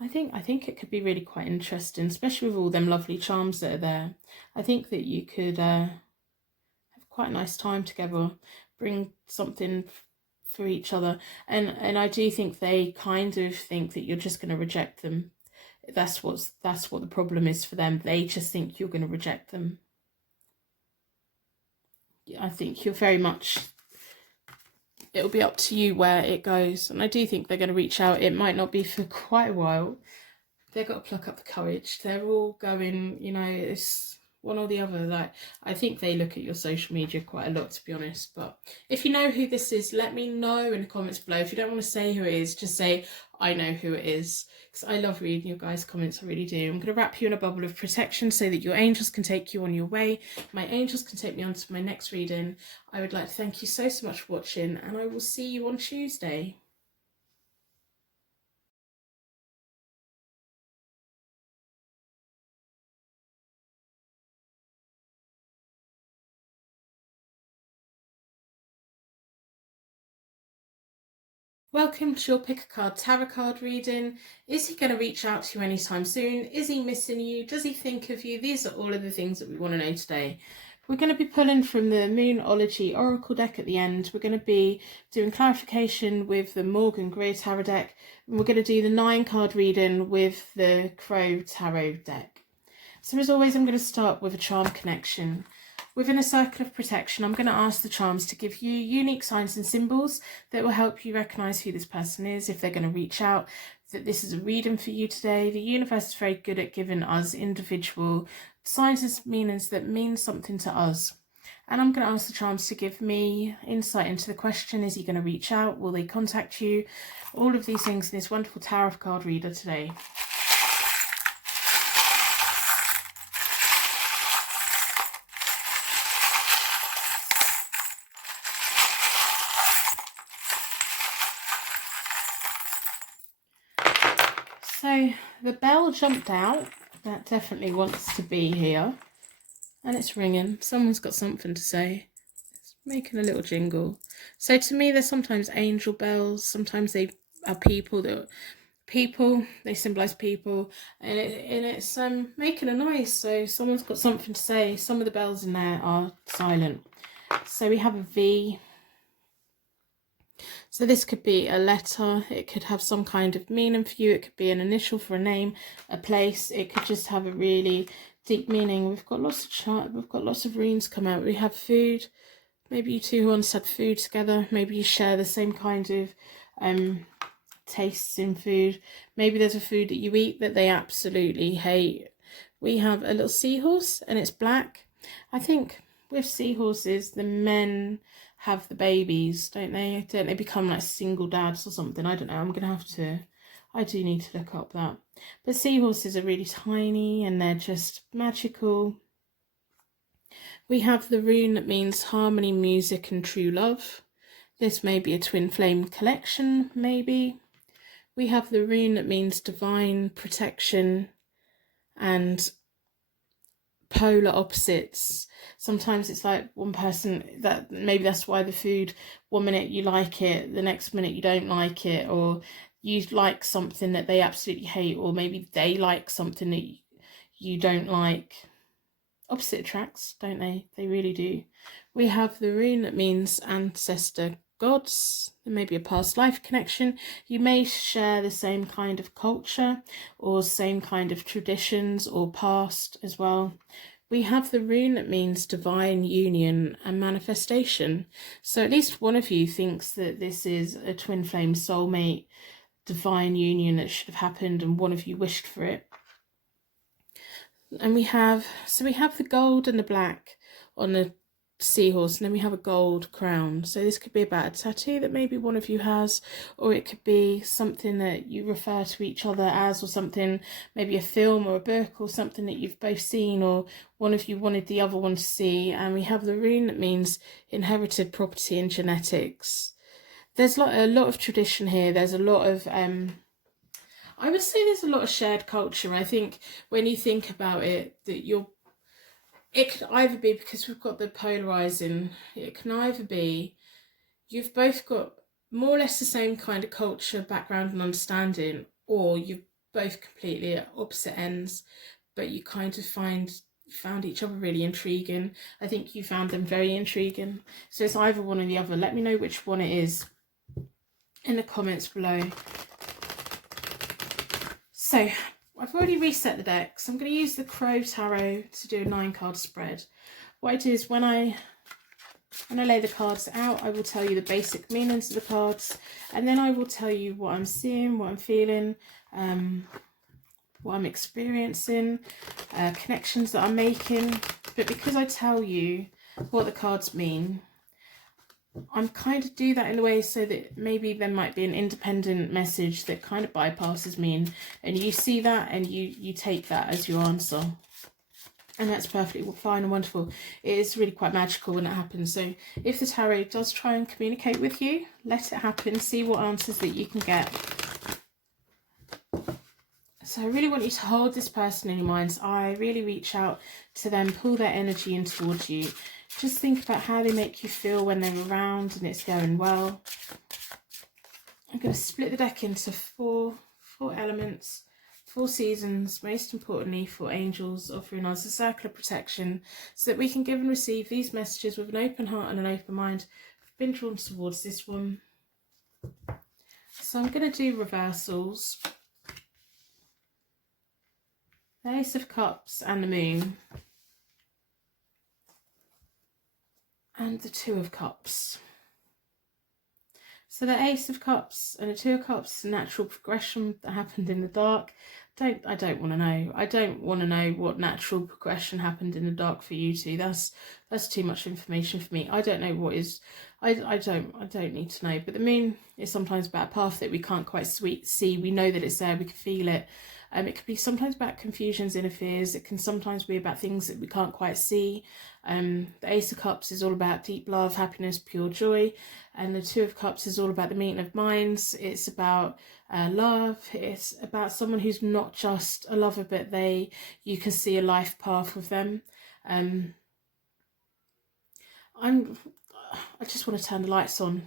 I think it could be really quite interesting, especially with all them lovely charms that are there. I think that you could have quite a nice time together, bring something for each other. And I do think they kind of think that you're just going to reject them. That's what the problem is for them. They just think you're going to reject them. I think you're very much, it'll be up to you where it goes. And I do think they're going to reach out. It might not be for quite a while. They've got to pluck up the courage. They're all going, you know, it's one or the other. Like, I think they look at your social media quite a lot, to be honest. But if you know who this is, let me know in the comments below. If you don't want to say who it is, just say, I know who it is. Because I love reading your guys' comments, I really do. I'm going to wrap you in a bubble of protection so that your angels can take you on your way. My angels can take me on to my next reading. I would like to thank you so much for watching, and I will see you on Tuesday. Welcome to your Pick a Card Tarot card reading. Is he going to reach out to you anytime soon? Is he missing you? Does he think of you? These are all of the things that we want to know today. We're going to be pulling from the Moonology Oracle deck at the end. We're going to be doing clarification with the Morgan Greer Tarot deck. And we're going to do the 9-card reading with the Crow Tarot deck. So as always, I'm going to start with a charm connection. Within a circle of protection, I'm going to ask the charms to give you unique signs and symbols that will help you recognise who this person is, if they're going to reach out, that this is a reading for you today. The universe is very good at giving us individual signs and meanings that mean something to us. And I'm going to ask the charms to give me insight into the question, is he going to reach out? Will they contact you? All of these things in this wonderful tarot card reader today. So the bell jumped out. That definitely wants to be here. And it's ringing. Someone's got something to say. It's making a little jingle. So to me, they're sometimes angel bells. Sometimes they are people. They symbolise people. And it's making a noise. So someone's got something to say. Some of the bells in there are silent. So we have a V. So this could be a letter, it could have some kind of meaning for you, it could be an initial for a name, a place, it could just have a really deep meaning. We've got lots of runes come out. We have food. Maybe you two once had food together. Maybe you share the same kind of tastes in food. Maybe there's a food that you eat that they absolutely hate. We have a little seahorse and it's black. I think with seahorses, the men have the babies, don't they? Don't they become like single dads or something? I don't know. I'm gonna have to. I do need to look up that. But seahorses are really tiny and they're just magical. We have the rune that means harmony, music, and true love. This may be a twin flame collection, maybe. We have the rune that means divine protection and polar opposites. Sometimes it's like one person, that maybe that's why the food, 1 minute you like it, the next minute you don't like it, or you like something that they absolutely hate, or maybe they like something that you don't like. Opposite attracts, don't they? They really do. We have the rune that means ancestor gods. There may be a past life connection. You may share the same kind of culture or same kind of traditions or past as well. We have the rune that means divine union and manifestation. So at least one of you thinks that this is a twin flame soulmate divine union that should have happened and one of you wished for it. And we have the gold and the black on the seahorse, and then we have a gold crown. So this could be about a tattoo that maybe one of you has, or it could be something that you refer to each other as, or something, maybe a film or a book or something that you've both seen or one of you wanted the other one to see. And we have the rune that means inherited property and genetics. There's a lot of tradition here. There's a lot of I would say there's a lot of shared culture. I think when you think about it, that it could either be, because we've got the polarizing, it can either be you've both got more or less the same kind of culture, background and understanding, or you've both completely at opposite ends, but you kind of found each other really intriguing. I think you found them very intriguing. So it's either one or the other. Let me know which one it is in the comments below. So I've already reset the deck, so I'm going to use the Crow Tarot to do a 9-card spread. What I do is when I lay the cards out, I will tell you the basic meanings of the cards, and then I will tell you what I'm seeing, what I'm feeling, what I'm experiencing, connections that I'm making. But because I tell you what the cards mean, I'm kind of do that in a way so that maybe there might be an independent message that kind of bypasses me, and you see that and you take that as your answer. And that's perfectly fine and wonderful. It is really quite magical when it happens. So if the tarot does try and communicate with you, let it happen. See what answers that you can get. So I really want you to hold this person in your mind's eye. Really reach out to them. Pull their energy in towards you. Just think about how they make you feel when they're around and it's going well. I'm going to split the deck into four elements, 4 seasons, most importantly 4 angels, offering us a circle of protection so that we can give and receive these messages with an open heart and an open mind. I've been drawn towards this one. So I'm going to do reversals. The Ace of Cups and the Moon. And the Two of Cups. So the Ace of Cups and the Two of Cups is a natural progression that happened in the dark. I don't want to know. I don't want to know what natural progression happened in the dark for you two. That's too much information for me. I don't know what is. I don't need to know. But the moon is sometimes about a path that we can't quite see. We know that it's there. We can feel it. It can be sometimes about confusions, inner fears. It can sometimes be about things that we can't quite see. The Ace of Cups is all about deep love, happiness, pure joy. And the Two of Cups is all about the meeting of minds. It's about love. It's about someone who's not just a lover, but you can see a life path with them. I just want to turn the lights on.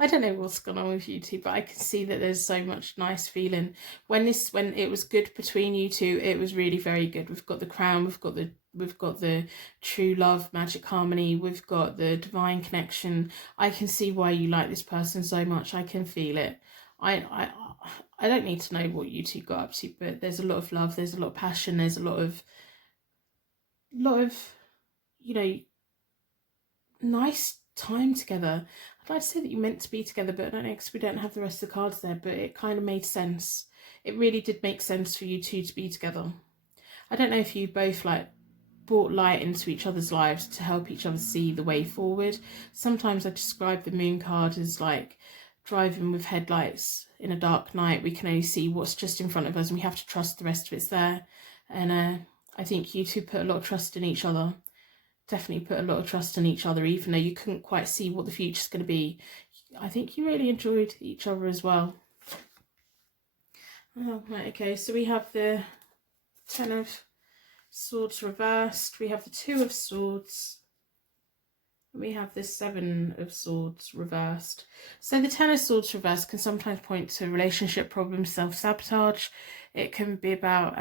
I don't know what's gone on with you two, but I can see that there's so much nice feeling. When it was good between you two, it was really very good. We've got the crown, we've got the true love, magic harmony, we've got the divine connection. I can see why you like this person so much. I can feel it. I don't need to know what you two got up to, but there's a lot of love, there's a lot of passion, there's a lot of you know, nice time together. I like to say that you're meant to be together, but I don't know because we don't have the rest of the cards there, but it kind of made sense. It really did make sense for you two to be together. I don't know if you both like brought light into each other's lives to help each other see the way forward. Sometimes I describe the moon card as like driving with headlights in a dark night. We can only see what's just in front of us and we have to trust the rest of it's there. And I think you two put a lot of trust in each other. Definitely put a lot of trust in each other, even though you couldn't quite see what the future's going to be. I think you really enjoyed each other as well. Oh, right, okay, so we have the 10 of Swords reversed, we have the 2 of Swords, and we have the 7 of Swords reversed. So the 10 of Swords reversed can sometimes point to relationship problems, self-sabotage. It can be about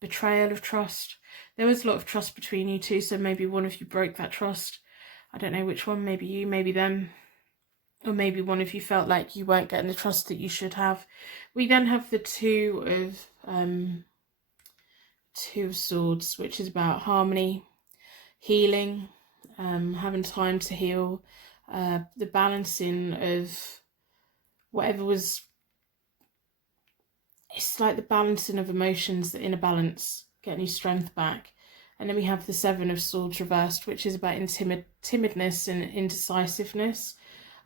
betrayal of trust. There was a lot of trust between you two, so maybe one of you broke that trust. I don't know which one, maybe you, maybe them. Or maybe one of you felt like you weren't getting the trust that you should have. We then have the 2 of Swords, which is about harmony, healing, having time to heal, the balancing of whatever was. It's like the balancing of emotions, the inner balance, getting your strength back. And then we have the 7 of Swords reversed, which is about timidness and indecisiveness.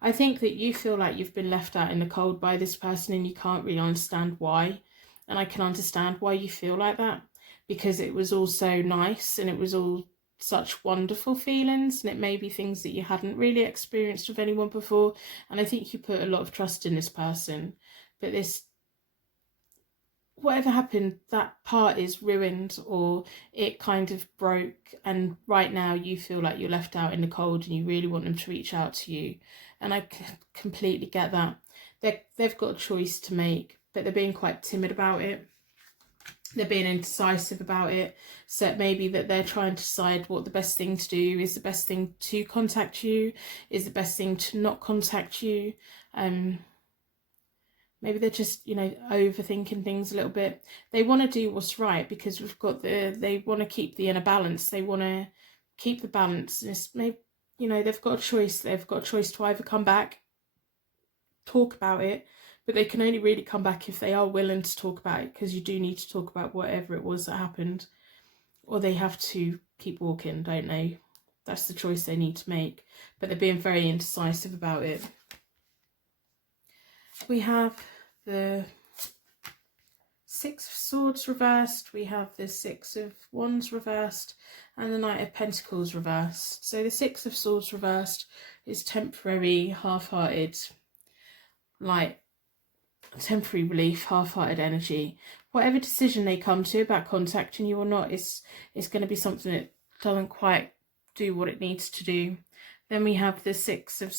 I think that you feel like you've been left out in the cold by this person and you can't really understand why. And I can understand why you feel like that, because it was all so nice and it was all such wonderful feelings, and it may be things that you hadn't really experienced with anyone before. And I think you put a lot of trust in this person, but this, whatever happened, that part is ruined, or it kind of broke, and right now you feel like you're left out in the cold and you really want them to reach out to you. And I completely get that. They've got a choice to make, but they're being quite timid about it. They're being indecisive about it. So it may be that they're trying to decide what the best thing to do. Is the best thing to contact you? Is the best thing to not contact you? Maybe they're just, overthinking things a little bit. They want to do what's right because we've got they want to keep the inner balance. They want to keep the balance. And it's maybe, they've got a choice. They've got a choice to either come back, talk about it, but they can only really come back if they are willing to talk about it, because you do need to talk about whatever it was that happened, or they have to keep walking, don't they? That's the choice they need to make, but they're being very indecisive about it. We have the 6 of Swords reversed, we have the 6 of Wands reversed, and the Knight of Pentacles reversed. So the 6 of Swords reversed is temporary, half-hearted, like temporary relief, half-hearted energy. Whatever decision they come to about contacting you or not, it's going to be something that doesn't quite do what it needs to do. Then we have the 6 of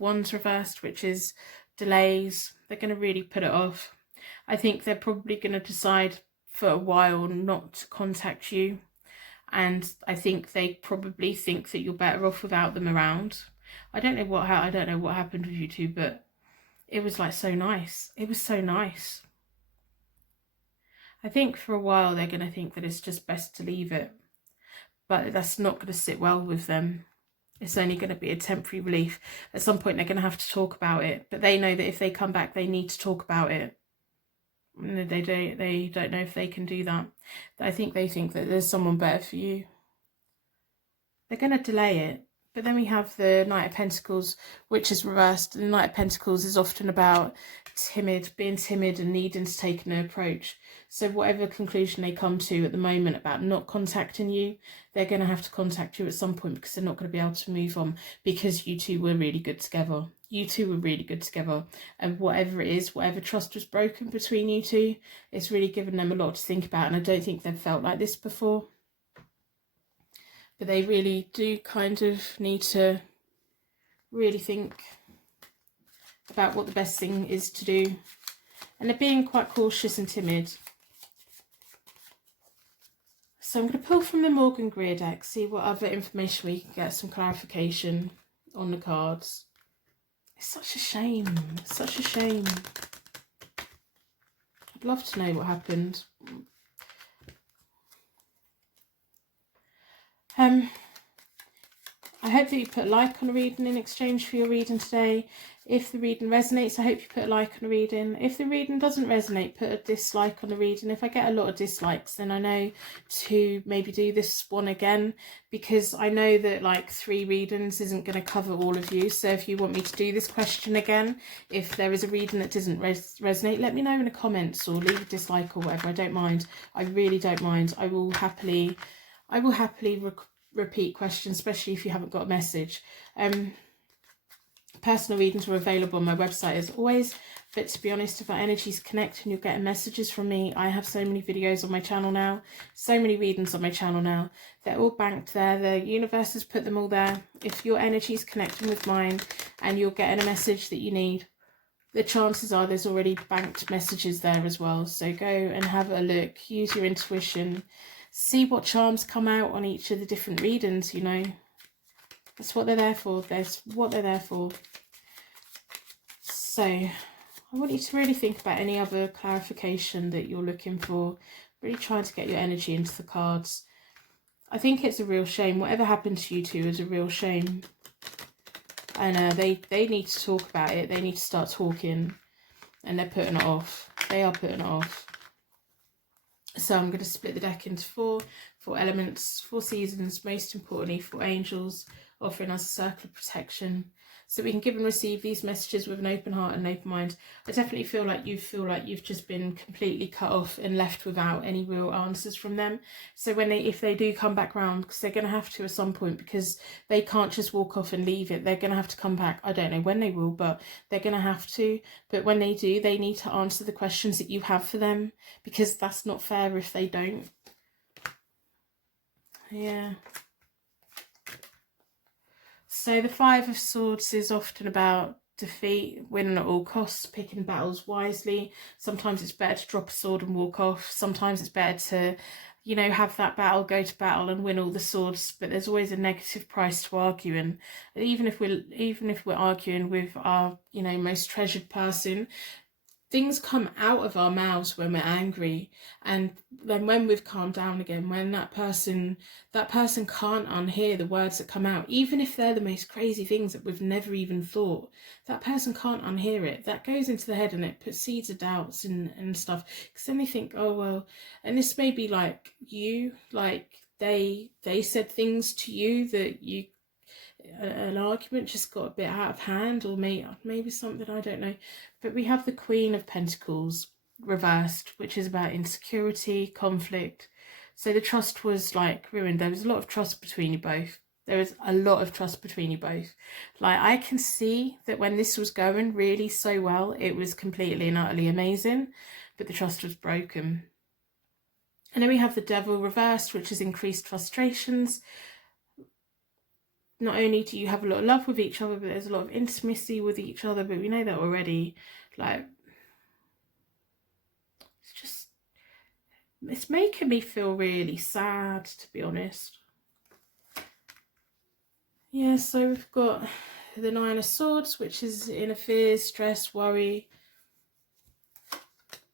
Wands reversed, which is delays. They're going to really put it off. I think they're probably going to decide for a while not to contact you, and I think they probably think that you're better off without them around. I don't know what happened with you two, but it was like so nice. It was so nice. I think for a while they're going to think that it's just best to leave it, but that's not going to sit well with them. It's only going to be a temporary relief. At some point they're going to have to talk about it, but they know that if they come back they need to talk about it. They don't know if they can do that. I think they think that there's someone better for you. They're going to delay it. But then we have the Knight of Pentacles, which is reversed. The Knight of Pentacles is often about being timid and needing to take an approach. So whatever conclusion they come to at the moment about not contacting you, they're going to have to contact you at some point, because they're not going to be able to move on, because you two were really good together. You two were really good together. And whatever it is, whatever trust was broken between you two, it's really given them a lot to think about. And I don't think they've felt like this before. But they really do kind of need to really think about what the best thing is to do. And they're being quite cautious and timid. So I'm going to pull from the Morgan Greer deck, see what other information we can get, some clarification on the cards. It's such a shame. It's such a shame. I'd love to know what happened. I hope that you put a like on a reading in exchange for your reading today. If the reading resonates, I hope you put a like on a reading. If the reading doesn't resonate, put a dislike on the reading. If I get a lot of dislikes, then I know to maybe do this one again, because I know that like 3 readings isn't going to cover all of you. So if you want me to do this question again, if there is a reading that doesn't resonate, let me know in the comments or leave a dislike or whatever. I don't mind. I really don't mind. I will happily repeat questions, especially if you haven't got a message. Personal readings are available on my website as always, but to be honest, if our energies connect and you're getting messages from me, I have so many videos on my channel now, so many readings on my channel now. They're all banked there. The universe has put them all there. If your energy's connecting with mine and you're getting a message that you need, the chances are there's already banked messages there as well. So go and have a look, use your intuition, see what charms come out on each of the different readings, you know. That's what they're there for. That's what they're there for. So I want you to really think about any other clarification that you're looking for. Really trying to get your energy into the cards. I think it's a real shame. Whatever happened to you two is a real shame. And they need to talk about it. They need to start talking. And they're putting it off. They are putting it off. So I'm going to split the deck into 4 elements, 4 seasons, most importantly 4 angels, offering us a circle of protection, so we can give and receive these messages with an open heart and an open mind. I definitely feel like you've just been completely cut off and left without any real answers from them. So if they do come back round, because they're going to have to at some point, because they can't just walk off and leave it, they're going to have to come back. I don't know when they will, but they're going to have to. But when they do, they need to answer the questions that you have for them, because that's not fair if they don't. Yeah. So the 5 of Swords is often about defeat, winning at all costs, picking battles wisely. Sometimes it's better to drop a sword and walk off. Sometimes it's better to, you know, have that battle, go to battle and win all the swords. But there's always a negative price to arguing. Even if we're arguing with our, you know, most treasured person, things come out of our mouths when we're angry, and then when we've calmed down again, when that person can't unhear the words that come out, even if they're the most crazy things that we've never even thought, that person can't unhear it. That goes into the head and it puts seeds of doubts and stuff, because then they think, oh well, and this may be like you, like they said things to you that you, an argument just got a bit out of hand, or maybe something, I don't know. But we have the Queen of Pentacles reversed, which is about insecurity, conflict. So the trust was like ruined. There was a lot of trust between you both. There was a lot of trust between you both. Like, I can see that when this was going really so well, it was completely and utterly amazing, but the trust was broken. And then we have the Devil reversed, which is increased frustrations. Not only do you have a lot of love with each other, but there's a lot of intimacy with each other, but we know that already. Like, it's making me feel really sad, to be honest. Yeah, so we've got the 9 of Swords, which is inner fears, stress, worry.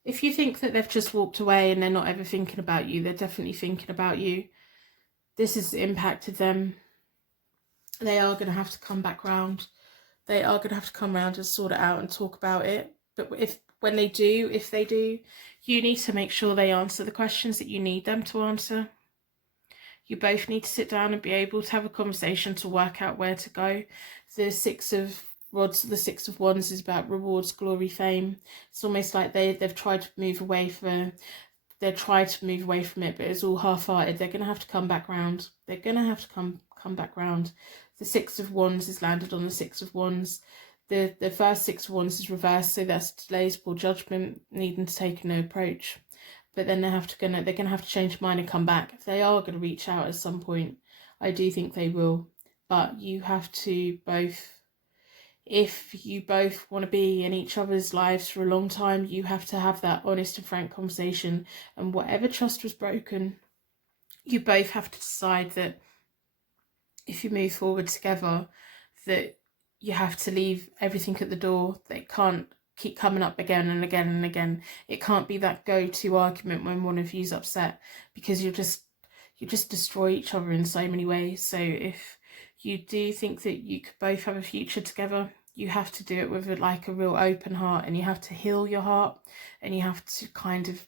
If you think that they've just walked away and they're not ever thinking about you, they're definitely thinking about you. This has impacted them. They are going to have to come back round. They are going to have to come round and sort it out and talk about it. But if they do, you need to make sure they answer the questions that you need them to answer. You both need to sit down and be able to have a conversation to work out where to go. The 6 of Rods, the 6 of Wands is about rewards, glory, fame. It's almost like they've tried to move away from it, but it's all half-hearted. They're going to have to come back round. They're going to have to come back round. The 6 of Wands is landed on the 6 of Wands. The first 6 of Wands is reversed, so that's delays, poor judgment, needing to take a no approach. But then they're going to have to change their mind and come back. If they are going to reach out at some point, I do think they will. But you have to both, if you both want to be in each other's lives for a long time, you have to have that honest and frank conversation. And whatever trust was broken, you both have to decide that if you move forward together, that you have to leave everything at the door. They can't keep coming up again and again and again. It can't be that go-to argument when one of you's upset, because you just destroy each other in so many ways. So if you do think that you could both have a future together, you have to do it with like a real open heart, and you have to heal your heart, and you have to kind of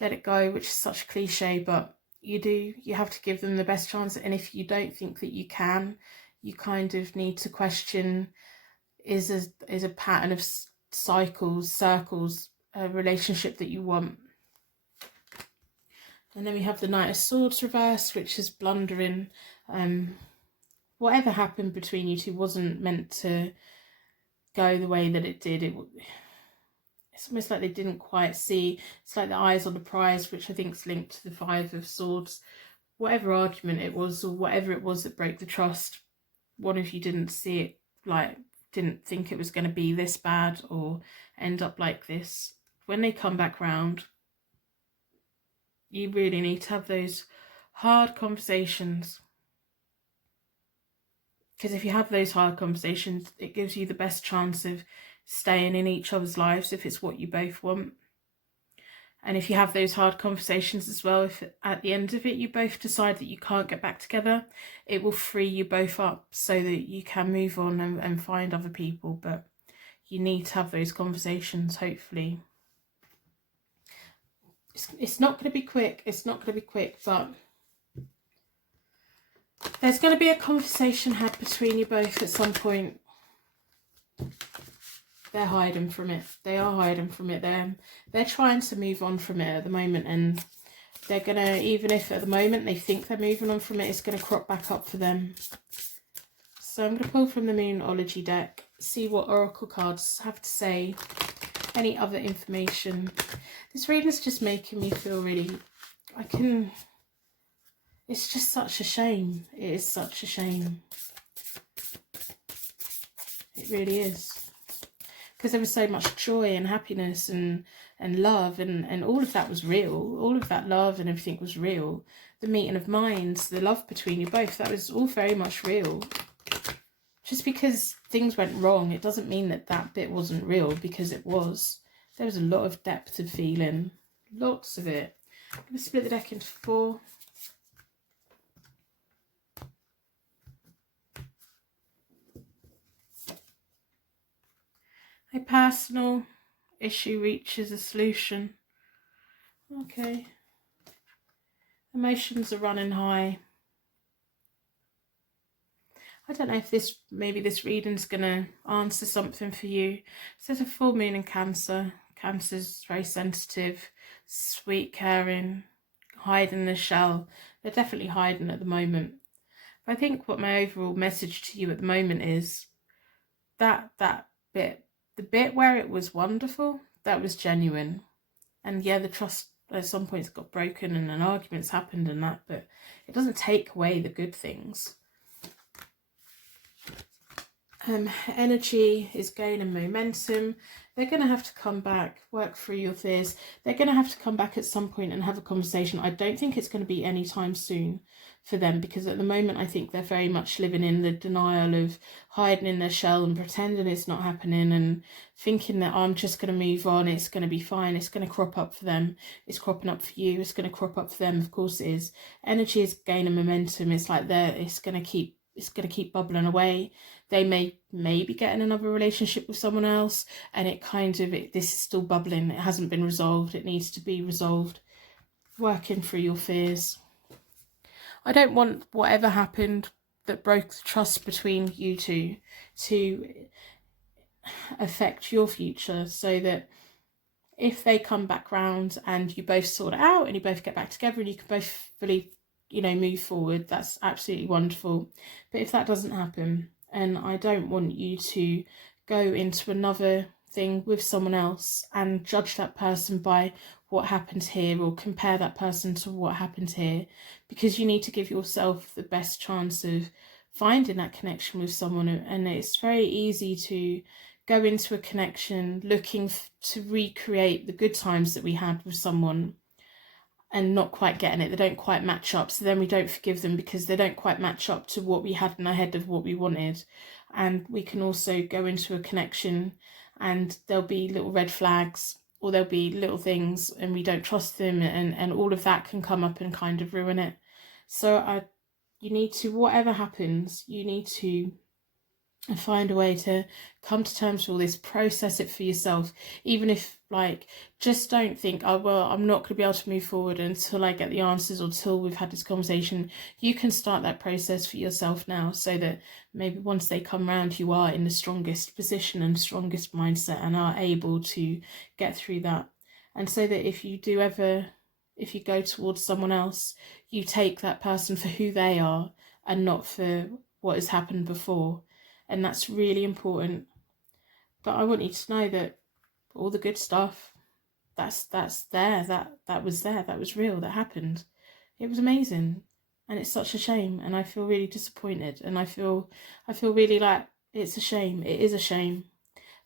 let it go, which is such a cliche, but you have to give them the best chance. And if you don't think that you can, you kind of need to question, is a pattern of circles a relationship that you want. And then we have the Knight of Swords reversed, which is blundering. Whatever happened between you two wasn't meant to go the way that it did. It's almost like they didn't quite see. It's like the eyes on the prize, which I think is linked to the Five of Swords. Whatever argument it was, or whatever it was that broke the trust, one of you didn't see it, like didn't think it was going to be this bad or end up like this. When they come back round, you really need to have those hard conversations. Because if you have those hard conversations, it gives you the best chance of staying in each other's lives if it's what you both want. And if you have those hard conversations as well, if at the end of it you both decide that you can't get back together, it will free you both up so that you can move on and find other people. But you need to have those conversations, hopefully. It's not going to be quick. It's not going to be quick, but there's going to be a conversation had between you both at some point. They're hiding from it. They are hiding from it. They're trying to move on from it at the moment, and they're going to, even if at the moment they think they're moving on from it, it's going to crop back up for them. So I'm going to pull from the Moonology deck, see what Oracle cards have to say, any other information. This reading's just making me feel really, it's just such a shame. It is such a shame. It really is. Because there was so much joy and happiness and love, and all of that was real. All of that love and everything was real. The meeting of minds, the love between you both, that was all very much real. Just because things went wrong, it doesn't mean that that bit wasn't real, because it was. There was a lot of depth of feeling. Lots of it. I'm going to split the deck into 4. A personal issue reaches a solution. Okay. Emotions are running high. I don't know if maybe this reading's going to answer something for you. So there's a full moon in Cancer. Cancer's very sensitive, sweet, caring, hiding in the shell. They're definitely hiding at the moment. But I think what my overall message to you at the moment is that bit, the bit where it was wonderful, that was genuine. And yeah, the trust at some points got broken and then arguments happened and that, but it doesn't take away the good things. Energy is gaining momentum. They're going to have to come back, work through your fears. They're going to have to come back at some point and have a conversation. I don't think it's going to be anytime soon for them, because at the moment I think they're very much living in the denial of hiding in their shell and pretending it's not happening and thinking that I'm just going to move on, it's going to be fine, it's going to crop up for them, it's cropping up for you, it's going to crop up for them. Of course it is. Energy is gaining momentum. It's like it's going to keep bubbling away. They may be getting another relationship with someone else, and this is still bubbling. It hasn't been resolved. It needs to be resolved. Working through your fears. I don't want whatever happened that broke the trust between you two to affect your future, so that if they come back round and you both sort it out and you both get back together and you can both fully move forward, that's absolutely wonderful. But if that doesn't happen, and I don't want you to go into another thing with someone else and judge that person by what happened here, or compare that person to what happened here, because you need to give yourself the best chance of finding that connection with someone. And it's very easy to go into a connection looking to recreate the good times that we had with someone, and not quite getting it. They don't quite match up. So then we don't forgive them because they don't quite match up to what we had in our head of what we wanted. And we can also go into a connection and there'll be little red flags, or there'll be little things and we don't trust them, and all of that can come up and kind of ruin it. So you need to, whatever happens, you need to find a way to come to terms with all this, process it for yourself. Even if, like, just don't think, oh well, I'm not going to be able to move forward until I get the answers or till we've had this conversation. You can start that process for yourself now, so that maybe once they come round, you are in the strongest position and strongest mindset and are able to get through that. And so that if you go towards someone else, you take that person for who they are and not for what has happened before. And that's really important. But I want you to know that all the good stuff, that's there, that was there, that was real, that happened. It was amazing. And it's such a shame, and I feel really disappointed, and I feel really like it's a shame. It is a shame.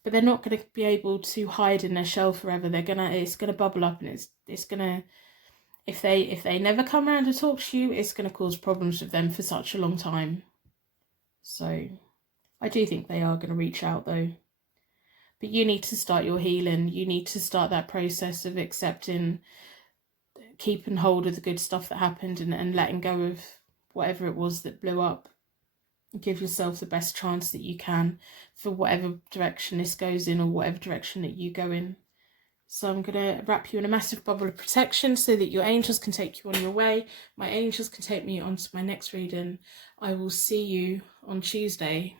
But they're not going to be able to hide in their shell forever. It's gonna bubble up, and it's gonna, if they never come around to talk to you, it's gonna cause problems with them for such a long time. So I do think they are going to reach out though. But you need to start your healing. You need to start that process of accepting, keeping hold of the good stuff that happened, and letting go of whatever it was that blew up. Give yourself the best chance that you can for whatever direction this goes in, or whatever direction that you go in. So I'm going to wrap you in a massive bubble of protection so that your angels can take you on your way. My angels can take me on to my next reading. I will see you on Tuesday.